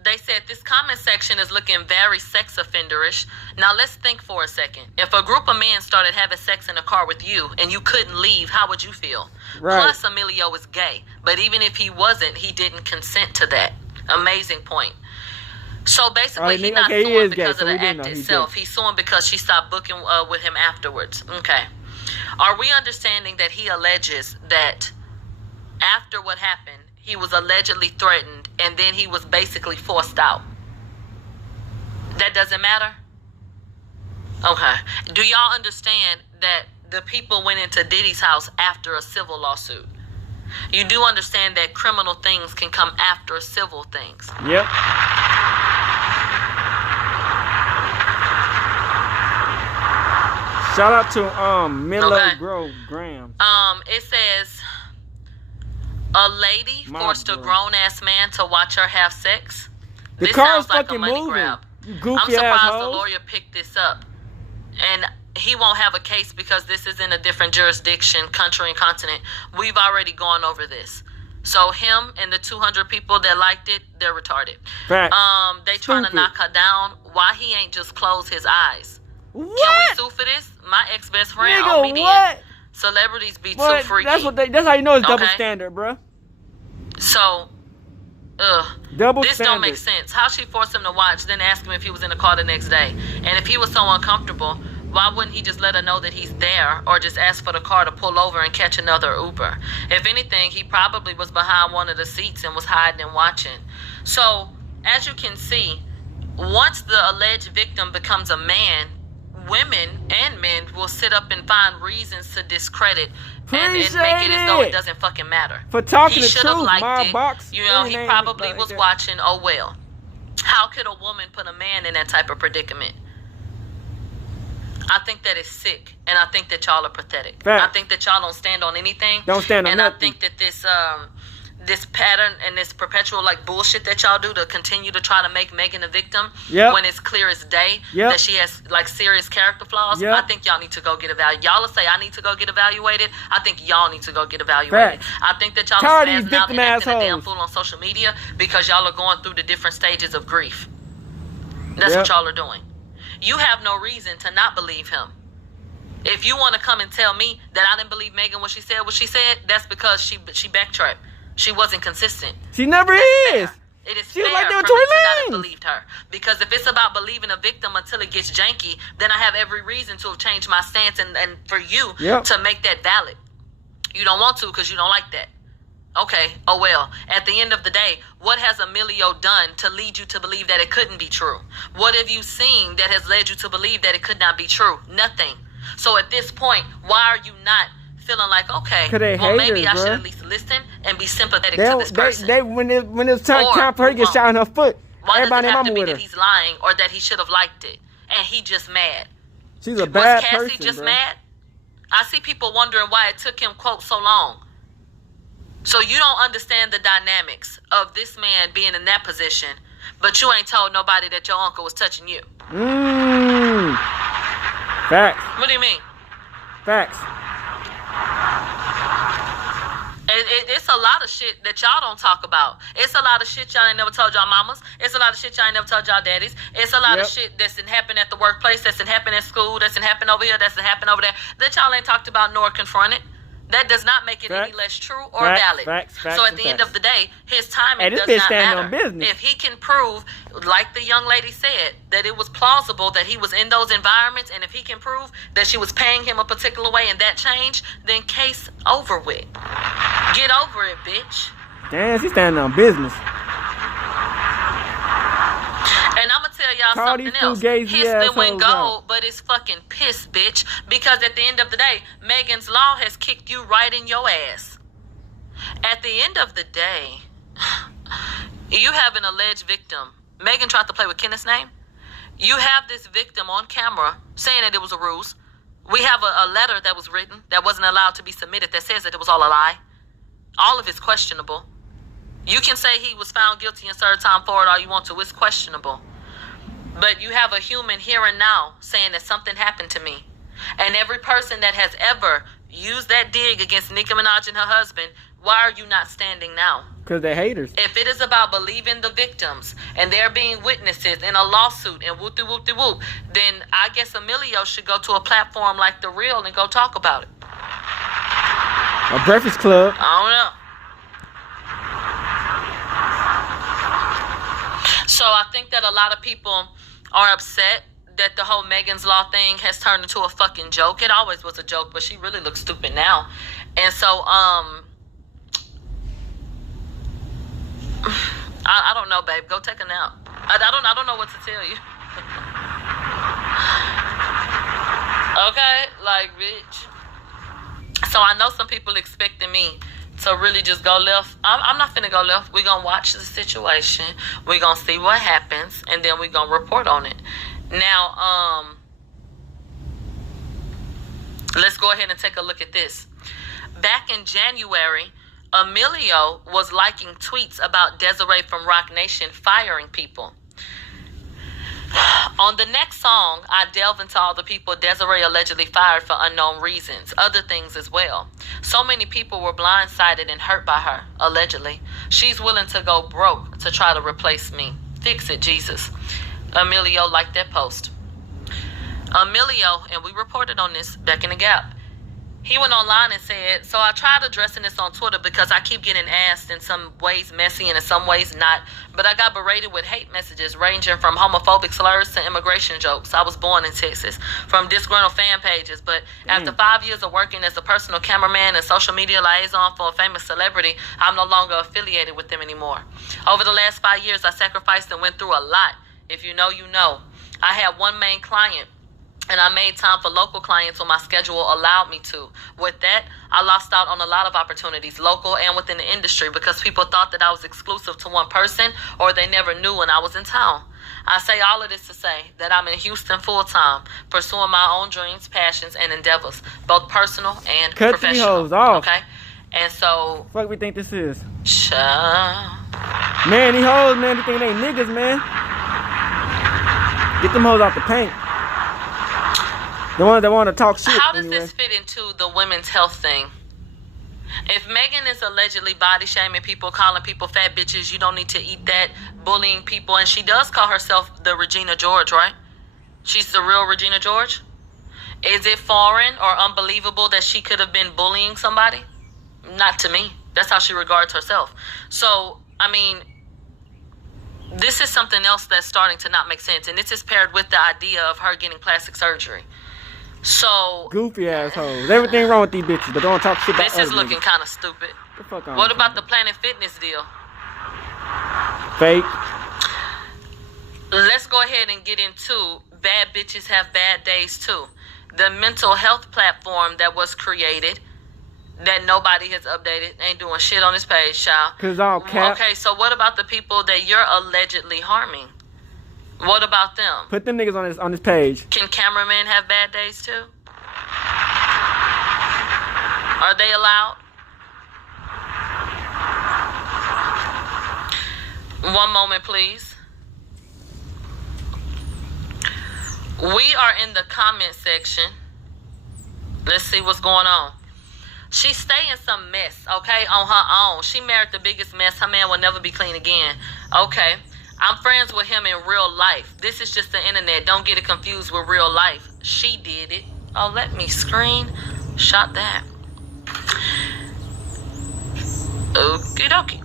They said this comment section is looking very sex offenderish. Now let's think for a second. If a group of men started having sex in a car with you and you couldn't leave, how would you feel? Right. Plus, Emilio is gay. But even if he wasn't, he didn't consent to that. Amazing point. So basically, he's not he suing is gay, because so of we the didn't know act he itself. did. He's suing because she stopped booking with him afterwards. Okay. Are we understanding that he alleges that after what happened, he was allegedly threatened and then he was basically forced out? That doesn't matter? Okay. Do y'all understand that the people went into Diddy's house after a civil lawsuit? You do understand that criminal things can come after civil things. Yep. Shout out to Milo Okay. Graham. It says a lady My forced a boy. grown-ass man to watch her have sex. The This car's sounds like a fucking money moving. grab. You I'm goofy surprised the asshole. lawyer picked this up. And he won't have a case because this is in a different jurisdiction, country, and continent. We've already gone over this. So him and the 200 people that liked it, they're retarded. Facts. They trying to Stupid. knock her down. Why he ain't just close his eyes? What? Can we sue for this? My ex-best friend Nigga, on me what? Celebrities be Boy, too freaky. that's how you know it's double Okay. standard, bruh. So, Double this standard. don't make sense. How she forced him to watch, then ask him if he was in the car the next day. And if he was so uncomfortable, Why wouldn't he just let her know that he's there, or just ask for the car to pull over and catch another Uber? If anything, he probably was behind one of the seats and was hiding and watching. So, as you can see, once the alleged victim becomes a man, women and men will sit up and find reasons to discredit and make it as though it doesn't fucking matter. For talking He the should have truth, liked my it. box. You know, he name probably like was that. watching, oh well. How could a woman put a man in that type of predicament? I think that is sick, and I think that y'all are pathetic. Fact. I think that y'all don't stand on anything. Don't stand on and nothing. I think that this pattern and this perpetual like bullshit that y'all do to continue to try to make Megan a victim when it's clear as day that she has like serious character flaws. I think y'all need to go get evaluated. Y'all will say I need to go get evaluated. I think y'all need to go get evaluated. I think that y'all are spazzing out and acting a damn fool on social media because y'all are going through the different stages of grief. That's what y'all are doing. You have no reason to not believe him. If you want to come and tell me that I didn't believe Megan when she said what she said, that's because she backtracked. She wasn't consistent. She never is. It is She fair was like for that me to with not Tory have Lanez. believed her. Because if it's about believing a victim until it gets janky, then I have every reason to have changed my stance and for you to make that valid. You don't want to because you don't like that. Okay, oh well. At the end of the day, what has Emilio done to lead you to believe that it couldn't be true? What have you seen that has led you to believe that it could not be true? Nothing. So at this point, why are you not feeling like, okay, well maybe I should at least listen and be sympathetic to this person? When it's time for her to get shot in her foot, why everybody does it have to mama be with that her. he's lying or that he should have liked it and he just mad? She's a bad Was Cassie person, just bro. mad? I see people wondering why it took him, quote, so long. So you don't understand the dynamics of this man being in that position, but you ain't told nobody that your uncle was touching you. Facts. What do you mean? Facts. It's a lot of shit that y'all don't talk about. It's a lot of shit y'all ain't never told y'all mamas. It's a lot of shit y'all ain't never told y'all daddies. It's a lot of shit that's been happen at the workplace, that's been happen at school, that's been happen over here, that's been happen over there, that y'all ain't talked about nor confronted. That does not make it any less true or valid. So at the end of the day, his timing does not matter. On business. If he can prove, like the young lady said, that it was plausible that he was in those environments, and if he can prove that she was paying him a particular way and that changed, then case over with. Get over it, bitch. Damn, she's standing on business. And I'm going to tell y'all Call something else. History went gold, but it's fucking piss, bitch. Because at the end of the day, Megan's Law has kicked you right in your ass. At the end of the day, you have an alleged victim. Megan tried to play with Kenneth's name. You have this victim on camera saying that it was a ruse. We have a letter that was written that wasn't allowed to be submitted that says that it was all a lie. All of it's questionable. You can say he was found guilty and served time for it all you want to. It's questionable. But you have a human here and now saying that something happened to me. And every person that has ever used that dig against Nicki Minaj and her husband, why are you not standing now? Because they're haters. If it is about believing the victims and there being witnesses in a lawsuit and whoop-de-whoop-de-whoop, then I guess Emilio should go to a platform like The Real and go talk about it. A Breakfast Club. I don't know. So I think that a lot of people are upset that the whole Megan's Law thing has turned into a fucking joke. It always was a joke, but she really looks stupid now. And so, I don't know, babe. Go take a nap. I don't know what to tell you. Okay? Like, bitch. So I know some people expecting me to really just go left. I'm not finna go left. We're gonna watch the situation. We're gonna see what happens, and then we're gonna report on it. Now, let's go ahead and take a look at this. Back in January, Emilio was liking tweets about Desiree from Rock Nation firing people. On the next song, I delve into all the people Desiree allegedly fired for unknown reasons, other things as well. So many people were blindsided and hurt by her, allegedly. She's willing to go broke to try to replace me. Fix it, Jesus. Emilio liked that post. Emilio, and we reported on this back in the Gap, He went online and said, so I tried addressing this on Twitter because I keep getting asked in some ways messy and in some ways not, but I got berated with hate messages ranging from homophobic slurs to immigration jokes. I was born in Texas. From disgruntled fan pages, but after 5 years of working as a personal cameraman and social media liaison for a famous celebrity, I'm no longer affiliated with them anymore. Over the last 5 years, I sacrificed and went through a lot. If you know, you know. I had one main client, and I made time for local clients when my schedule allowed me to. With that, I lost out on a lot of opportunities, local and within the industry, because people thought that I was exclusive to one person or they never knew when I was in town. I say all of this to say that I'm in Houston full-time, pursuing my own dreams, passions, and endeavors, both personal and Cut professional. these hoes off. Okay? And so... Fuck we think this is? Child. Man, these hoes, man, they think they niggas, man. Get them hoes out the paint. The ones that want to talk shit. How does anyway. this fit into the women's health thing? If Megan is allegedly body shaming people, calling people fat bitches, you don't need to eat that, bullying people, and she does call herself the Regina George, right? She's the real Regina George? Is it foreign or unbelievable that she could have been bullying somebody? Not to me. That's how she regards herself. So, I mean, this is something else that's starting to not make sense, and this is paired with the idea of her getting plastic surgery. So Goofy assholes. Everything wrong with these bitches, but don't talk shit about this is other looking niggas. kind of stupid. The fuck on, What about the Planet Fitness deal? fake? Let's go ahead and get into Bad Bitches Have Bad Days Too. The mental health platform that was created that nobody has updated. Ain't doing shit on this page, child. Cause all cap. Okay, so what about the people that you're allegedly harming? What about them? Put them niggas on this page. Can cameramen have bad days too? Are they allowed? One moment, please. We are in the comment section. Let's see what's going on. She stay in some mess, okay, on her own. She married the biggest mess. Her man will never be clean again. Okay. I'm friends with him in real life. This is just the internet. Don't get it confused with real life. She did it. Oh, let me screenshot that. Okie dokie.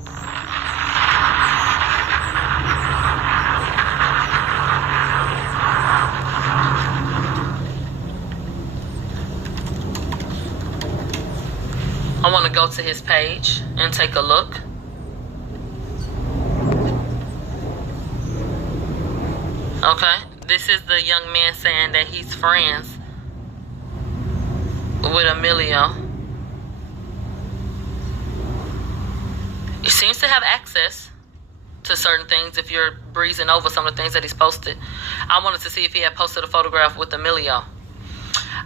I want to go to his page and take a look. Okay, this is the young man saying that he's friends with Emilio. He seems to have access to certain things if you're breezing over some of the things that he's posted. I wanted to see if he had posted a photograph with Emilio.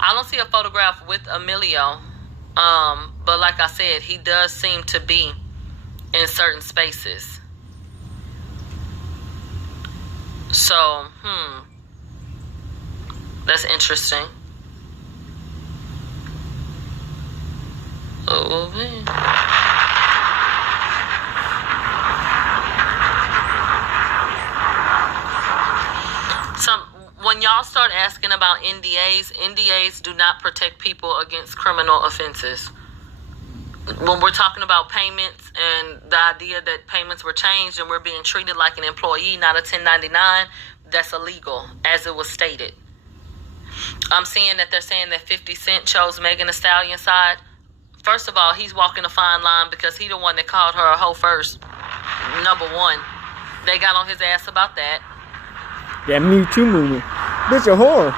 I don't see a photograph with Emilio, but like I said, he does seem to be in certain spaces. So, that's interesting. Oh, man. When y'all start asking about NDAs do not protect people against criminal offenses. When we're talking about payments and the idea that payments were changed and we're being treated like an employee, not a 1099, that's illegal, as it was stated. I'm seeing that they're saying that 50 Cent chose Megan Thee Stallion's side. First of all, he's walking a fine line because he the one that called her a hoe first. Number one. They got on his ass about that. That Me Too movement. Bitch, a whore.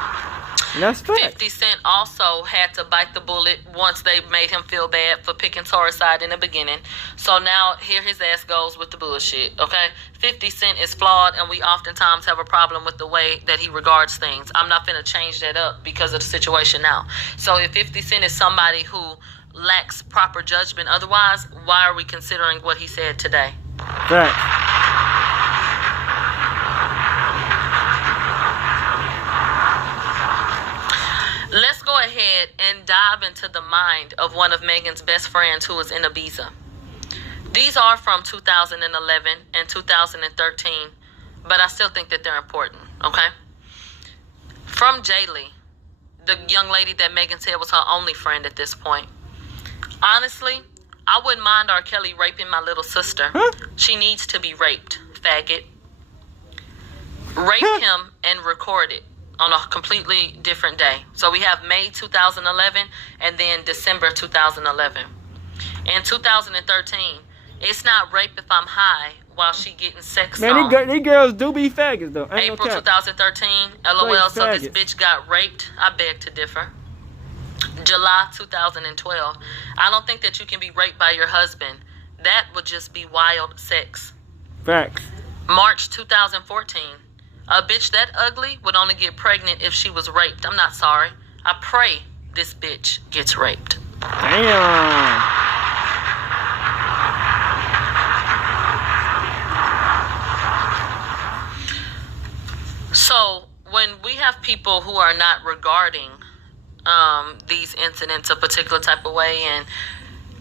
And that's fact. 50 Cent also had to bite the bullet once they made him feel bad for picking Tora's side in the beginning. So now here his ass goes with the bullshit, okay? 50 Cent is flawed, and we oftentimes have a problem with the way that he regards things. I'm not finna change that up because of the situation now. So if 50 Cent is somebody who lacks proper judgment otherwise, why are we considering what he said today? Fact. Let's go ahead and dive into the mind of one of Megan's best friends who is in Ibza. These are from 2011 and 2013, but I still think that they're important, okay? From Jaylee, the young lady that Megan said was her only friend at this point. Honestly, I wouldn't mind R. Kelly raping my little sister. She needs to be raped, faggot. Rape him and record it on a completely different day. So we have May 2011 and then December 2011. In 2013, it's not rape if I'm high while she getting sex on. Man, these girls do be faggots, though. Ain't April no cap. 2013, LOL, so this faggots. bitch got raped. I beg to differ. July 2012. I don't think that you can be raped by your husband. That would just be wild sex. Facts. March 2014. A bitch that ugly would only get pregnant if she was raped. I'm not sorry. I pray this bitch gets raped. Damn. So when we have people who are not regarding these incidents a particular type of way, and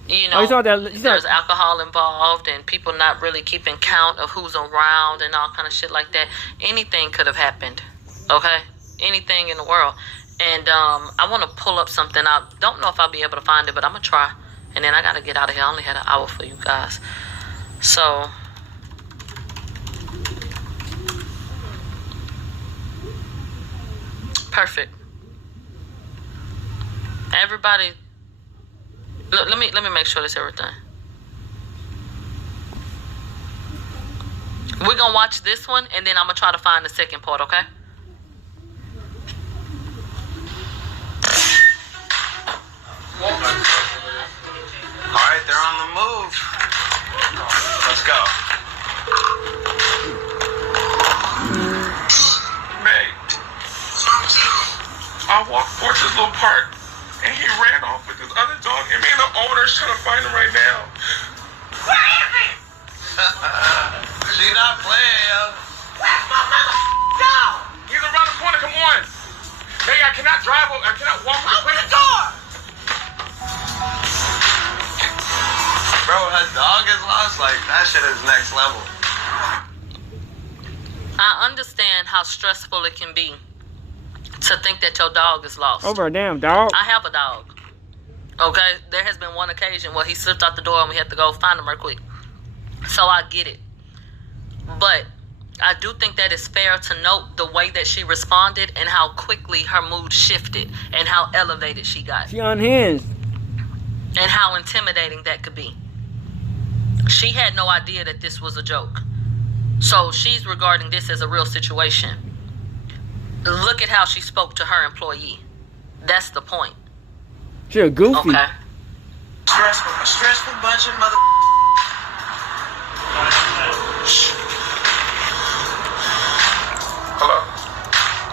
you know, there's alcohol involved and people not really keeping count of who's around and all kind of shit like that, anything could have happened. Okay, anything in the world. And I want to pull up something. I don't know if I'll be able to find it, but I'm gonna try. And then I gotta get out of here. I only had an hour for you guys, so. Perfect. Everybody, look, let me make sure that's everything. We're gonna watch this one and then I'm gonna try to find the second part, okay? Alright, they're on the move. Let's go. May, I walked towards this little park and he ran off with this other dog and me and the owner's trying to find him right now. Where is he? She not playing, yo. Where's my dog? He's around the corner, come on. May, I cannot drive, I cannot walk. Open the door. Bro, her dog is lost. Like, that shit is next level. I understand how stressful it can be to think that your dog is lost. Over a damn dog. I have a dog. Okay? There has been one occasion where he slipped out the door and we had to go find him real quick. So I get it. But I do think that it's fair to note the way that she responded and how quickly her mood shifted and how elevated she got. She unhinged. And how intimidating that could be. She had no idea that this was a joke. So she's regarding this as a real situation. Look at how she spoke to her employee. That's the point. She a goofy. Okay. Stressful bunch of mother. Hello?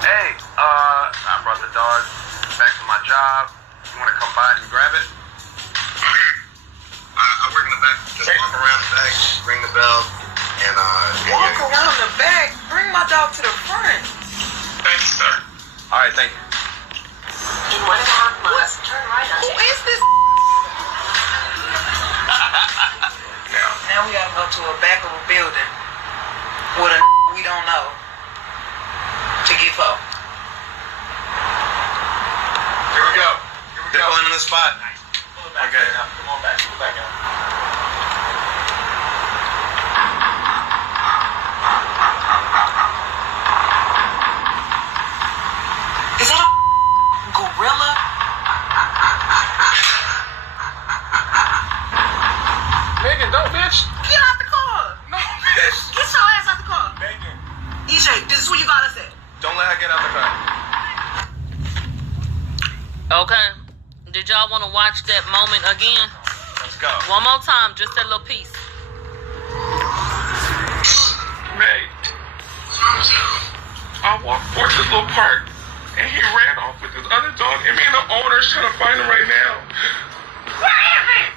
Hey, I brought the dog back to my job. You want to come by and grab it? I work in the back. Just walk around the back, ring the bell, and Walk around the back. Bring my dog to the front. Thank you, sir. All right, thank you. In 1.5 miles, turn right Who onto is this? Now we gotta go to a back of a building with a we don't know to get for. Here we go. They're pulling in the spot. Okay. Come on back. Come back out. Is that a gorilla? Megan, don't, bitch. Get out the car. No, bitch. Get your ass out the car. Megan. EJ, this is what you gotta say. Don't let her get out the car. Okay. Did y'all want to watch that moment again? Let's go. One more time, just that little piece. May, I walked towards this little park and he ran off with this other dog and me and the owner's trying to find him right now. Where is he?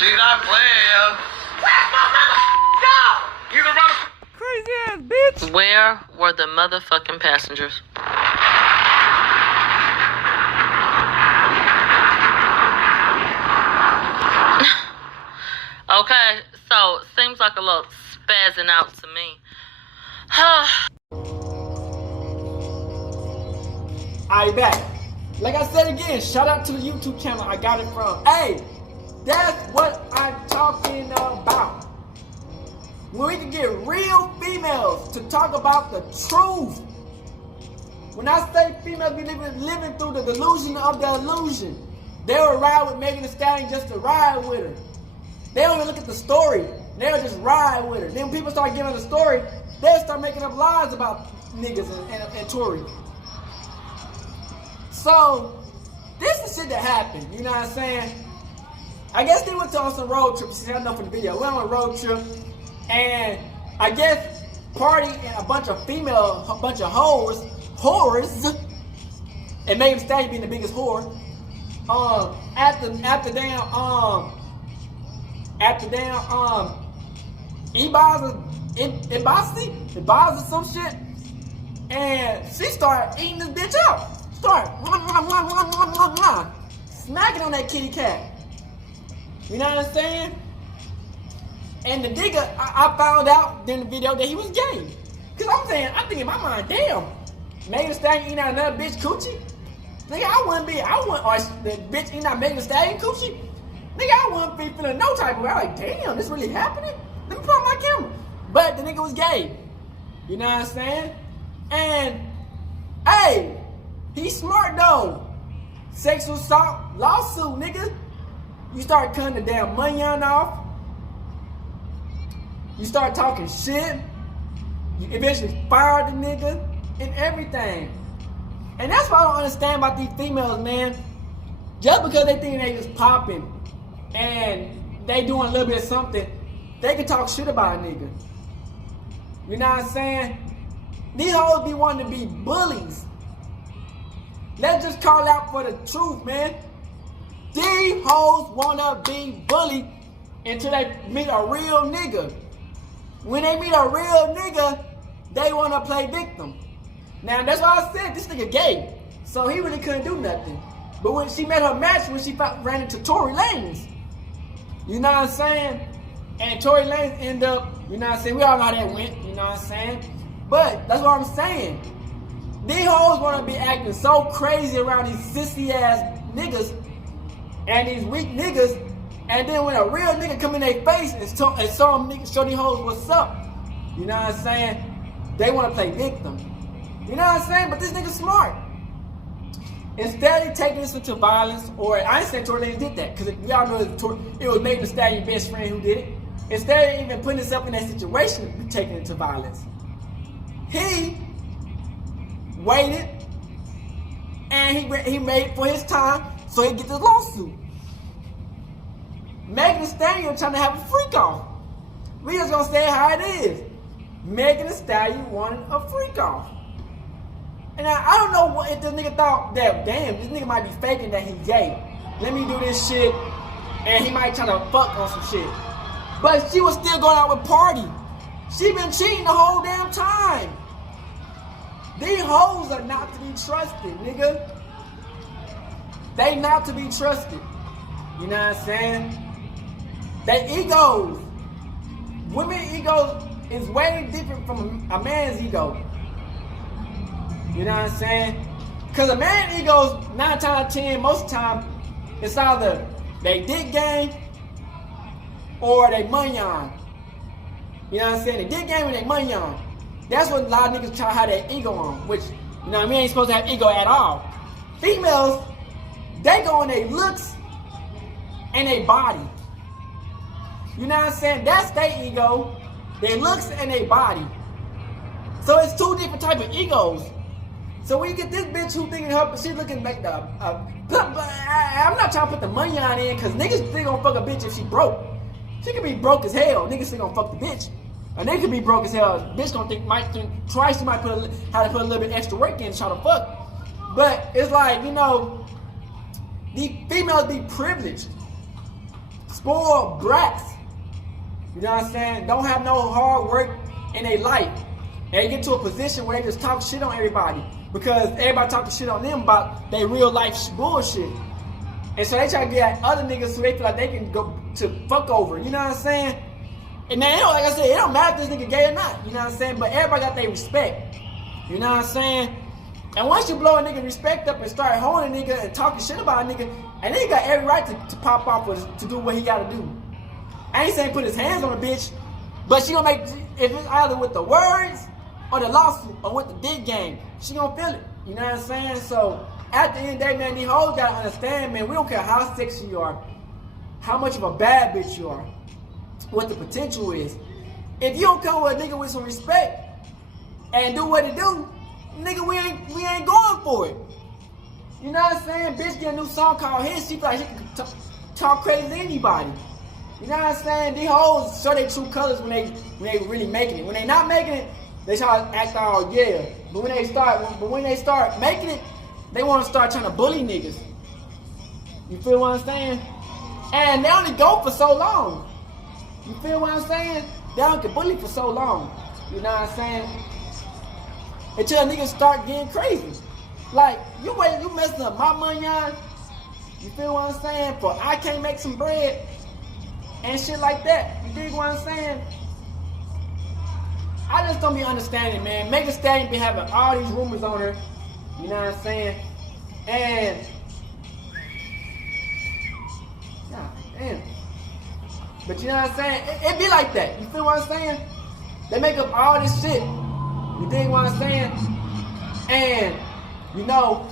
She not playing, yo. Where's my dog? He's around the Crazy ass bitch. Where were the motherfucking passengers? Okay, so seems like a little spazzing out to me. I back. Like I said again, shout out to the YouTube channel I got it from. Hey, that's what I'm talking about. When we can get real females to talk about the truth. When I say females be living through the delusion of the illusion, they'll ride with Megan Thee Stallion just to ride with her. They don't even look at the story. They'll just ride with her. Then when people start giving the story, they'll start making up lies about niggas and Tory. So, this is shit that happened. You know what I'm saying? I guess they went on some road trip. See, I know from the video. We went on a road trip. And I guess Party and a bunch of whores, and Megan Thee Stallion being the biggest whore, after Ibza some shit, and she started eating this bitch up. Smacking on that kitty cat. You know what I'm saying? And the nigga, I found out in the video that he was gay. Cause I'm thinking in my mind, damn, Megan Thee Stallion eating out another bitch coochie? Nigga, or the bitch eating out Megan Thee Stallion coochie? Nigga, I wouldn't be feeling no type of way. I'm like, damn, this really happening? Let me put on my camera. But the nigga was gay. You know what I'm saying? And, hey, he's smart though. Sexual assault lawsuit, nigga. You start cutting the damn money off. You start talking shit. You eventually fired the nigga and everything. And that's what I don't understand about these females, man. Just because they think they just popping and they doing a little bit of something, they can talk shit about a nigga. You know what I'm saying? These hoes be wanting to be bullies. Let's just call out for the truth, man. These hoes wanna be bullied until they meet a real nigga. When they meet a real nigga, they wanna play victim. Now that's why I said this nigga gay. So he really couldn't do nothing. But when she met her match, when she ran into Tory Lanez, you know what I'm saying? And Tory Lanez ended up, you know what I'm saying? We all know how that went, you know what I'm saying? But that's what I'm saying. These hoes wanna be acting so crazy around these sissy ass niggas and these weak niggas. And then when a real nigga come in their face and show them niggas, show these hoes what's up, you know what I'm saying? They want to play victim. You know what I'm saying? But this nigga's smart. Instead of taking this into violence, or I ain't saying Tory Lanez did that, because we all know it was Megan Thee Stallion's best friend who did it. Instead of even putting himself in that situation to be taken into violence, he waited and he made for his time so he get this lawsuit. Megan Thee Stallion trying to have a freak off. We just gonna say how it is. Megan Thee Stallion wanted a freak off. And I don't know if this nigga thought that, damn, this nigga might be faking that he's gay. Let me do this shit, and he might try to fuck on some shit. But she was still going out with Party. She been cheating the whole damn time. These hoes are not to be trusted, nigga. They not to be trusted. You know what I'm saying? They egos. Women's egos is way different from a man's ego. You know what I'm saying? Because a man's egos, 9 times out of 10, most of the time, it's either they dick game or they money on. You know what I'm saying? They dick game and they money on. That's what a lot of niggas try to have their ego on, which, you know what I mean, ain't supposed to have ego at all. Females, they go on their looks and their body. You know what I'm saying? That's their ego, their looks and their body. So it's 2 different type of egos. So when you get this bitch who thinking she's looking like I'm not trying to put the money on in, because niggas still gonna fuck a bitch if she broke. She could be broke as hell, niggas still gonna fuck the bitch. A nigga could be broke as hell, bitch gonna think twice, she might have to put a little bit extra work in to try to fuck. But it's like, you know, these females be privileged, spoiled brats. You know what I'm saying? Don't have no hard work in their life. And they get to a position where they just talk shit on everybody. Because everybody talking shit on them about their real life bullshit. And so they try to get at other niggas so they feel like they can go to fuck over. You know what I'm saying? And now, like I said, it don't matter if this nigga gay or not. You know what I'm saying? But everybody got their respect. You know what I'm saying? And once you blow a nigga respect up and start holding a nigga and talking shit about a nigga, and then he got every right to pop off to do what he gotta do. I ain't saying put his hands on a bitch, but she gonna make, if it's either with the words or the lawsuit or with the dick game, she gonna feel it. You know what I'm saying? So at the end of the day, man, these hoes gotta understand, man, we don't care how sexy you are, how much of a bad bitch you are, what the potential is. If you don't come with a nigga with some respect and do what it do, nigga, we ain't going for it. You know what I'm saying? Bitch get a new song called Hits. She feel like she can talk crazy to anybody. You know what I'm saying? These hoes show their true colors when they really making it. When they not making it, they try to act all yeah. But when they start making it, they want to start trying to bully niggas. You feel what I'm saying? And they only go for so long. You feel what I'm saying? They don't get bullied for so long. You know what I'm saying? Until niggas start getting crazy. Like, you messing up my money on. You feel what I'm saying? For I can't make some bread and shit like that. You dig what I'm saying? I just don't be understanding, man. Megan Thee Stallion be having all these rumors on her. You know what I'm saying? And God damn. But you know what I'm saying? It be like that. You feel what I'm saying? They make up all this shit. You dig what I'm saying? And, you know,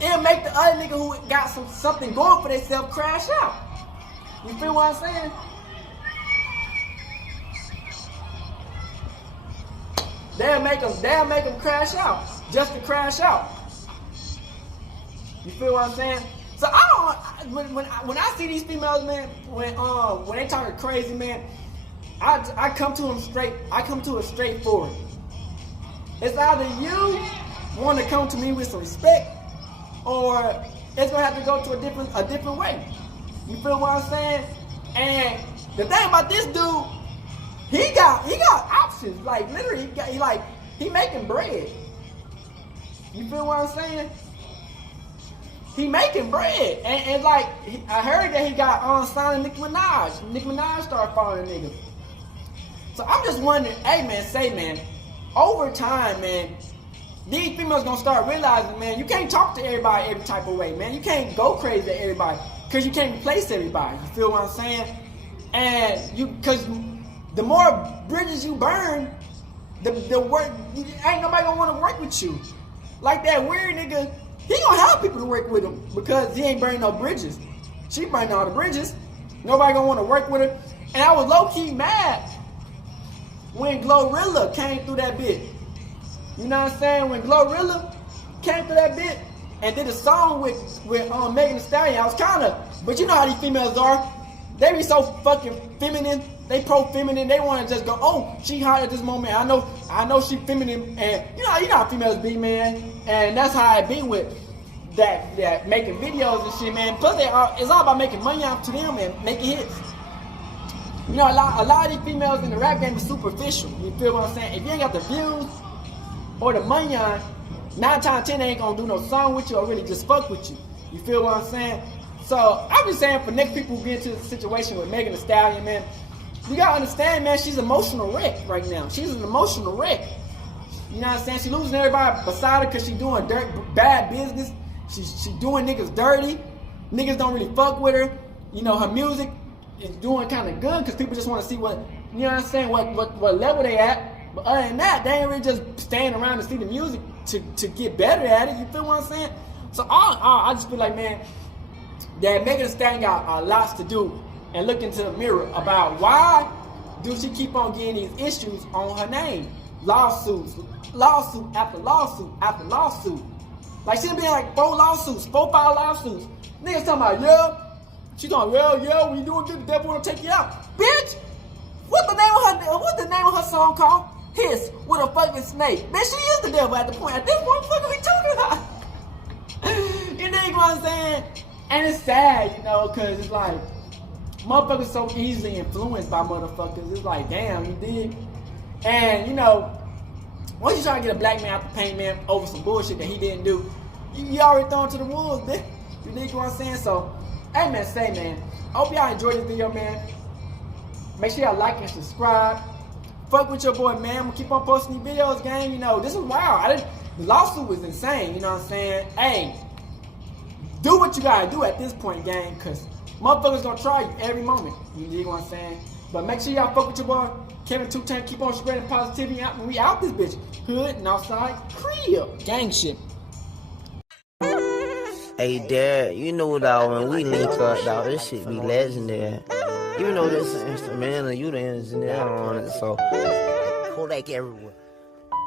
it'll make the other nigga who got something going for themselves crash out. You feel what I'm saying? They'll make them crash out. Just to crash out. You feel what I'm saying? So when I see these females, man, when they talking crazy, man, I come to them straight. I come to it straightforward. It's either you want to come to me with some respect, or it's gonna have to go to a different way. You feel what I'm saying? And the thing about this dude, he got options. Like literally, he making bread. You feel what I'm saying? He making bread, and like I heard that he got signed Nicki Minaj. Nicki Minaj started following the nigga. So I'm just wondering, hey man, over time, man, these females gonna start realizing, man, you can't talk to everybody every type of way, man. You can't go crazy at everybody, cause you can't replace everybody. You feel what I'm saying? And cause the more bridges you burn, the work, ain't nobody gonna wanna work with you. Like that weird nigga, he gonna have people to work with him because he ain't burning no bridges. She burning all the bridges. Nobody gonna wanna work with her. And I was low-key mad when Glorilla came through that bit. You know what I'm saying? When Glorilla came through that bit and did a song with Megan Thee Stallion, I was but you know how these females are. They be so fucking feminine. They pro-feminine. They want to just go, oh, she hot at this moment. I know she feminine. And you know how females be, man. And that's how I be with that making videos and shit, man. Plus, it's all about making money out to them and making hits. You know, a lot of these females in the rap game is superficial. You feel what I'm saying? If you ain't got the views or the money on, 9 times 10 they ain't gonna do no song with you or really just fuck with you. You feel what I'm saying? So I'm just saying for next people who get into the situation with Megan Thee Stallion, man, you gotta understand, man, she's an emotional wreck right now. She's an emotional wreck. You know what I'm saying? She losing everybody beside her because she doing bad business. She doing niggas dirty. Niggas don't really fuck with her. You know, her music is doing kind of good because people just want to see what, you know what I'm saying, what level they at. But other than that, they ain't really just staying around to see the music to get better at it. You feel what I'm saying? So I just feel like, man, that Megan Thee Stallion got lots to do and look into the mirror about why do she keep on getting these issues on her name. Lawsuit after lawsuit after lawsuit. Like she done been like 4 lawsuits, 4-5 lawsuits. Niggas talking about, yeah, she going, yeah, when you doing good, the devil wanna take you out. Bitch, what's the name of her song called? Hiss with a fucking snake. Bitch, she is the devil at the point. At this point, what are we talking about? You know what I'm saying? And it's sad, you know, cause it's like, motherfuckers so easily influenced by motherfuckers. It's like, damn, you dig? And, you know, once you try to get a black man out the paint, man, over some bullshit that he didn't do, you already thrown to the wolves, bitch. You dig what I'm saying? So, hey, man, I hope y'all enjoyed this video, man. Make sure y'all like and subscribe. Fuck with your boy, man. I'm gonna keep on posting these videos, gang. You know, this is wild. The lawsuit was insane, you know what I'm saying? Hey, do what you gotta do at this point, gang, cause motherfuckers gonna try you every moment. You dig what I'm saying? But make sure y'all fuck with your boy, Kevin 210. Keep on spreading positivity out when we out this bitch. Hood and outside, crib. Gang shit. Hey, Dad, you know, dog, when we link up, dog, this shit be legendary. You know this instrumental, you the engineer on it, so Kodak everywhere.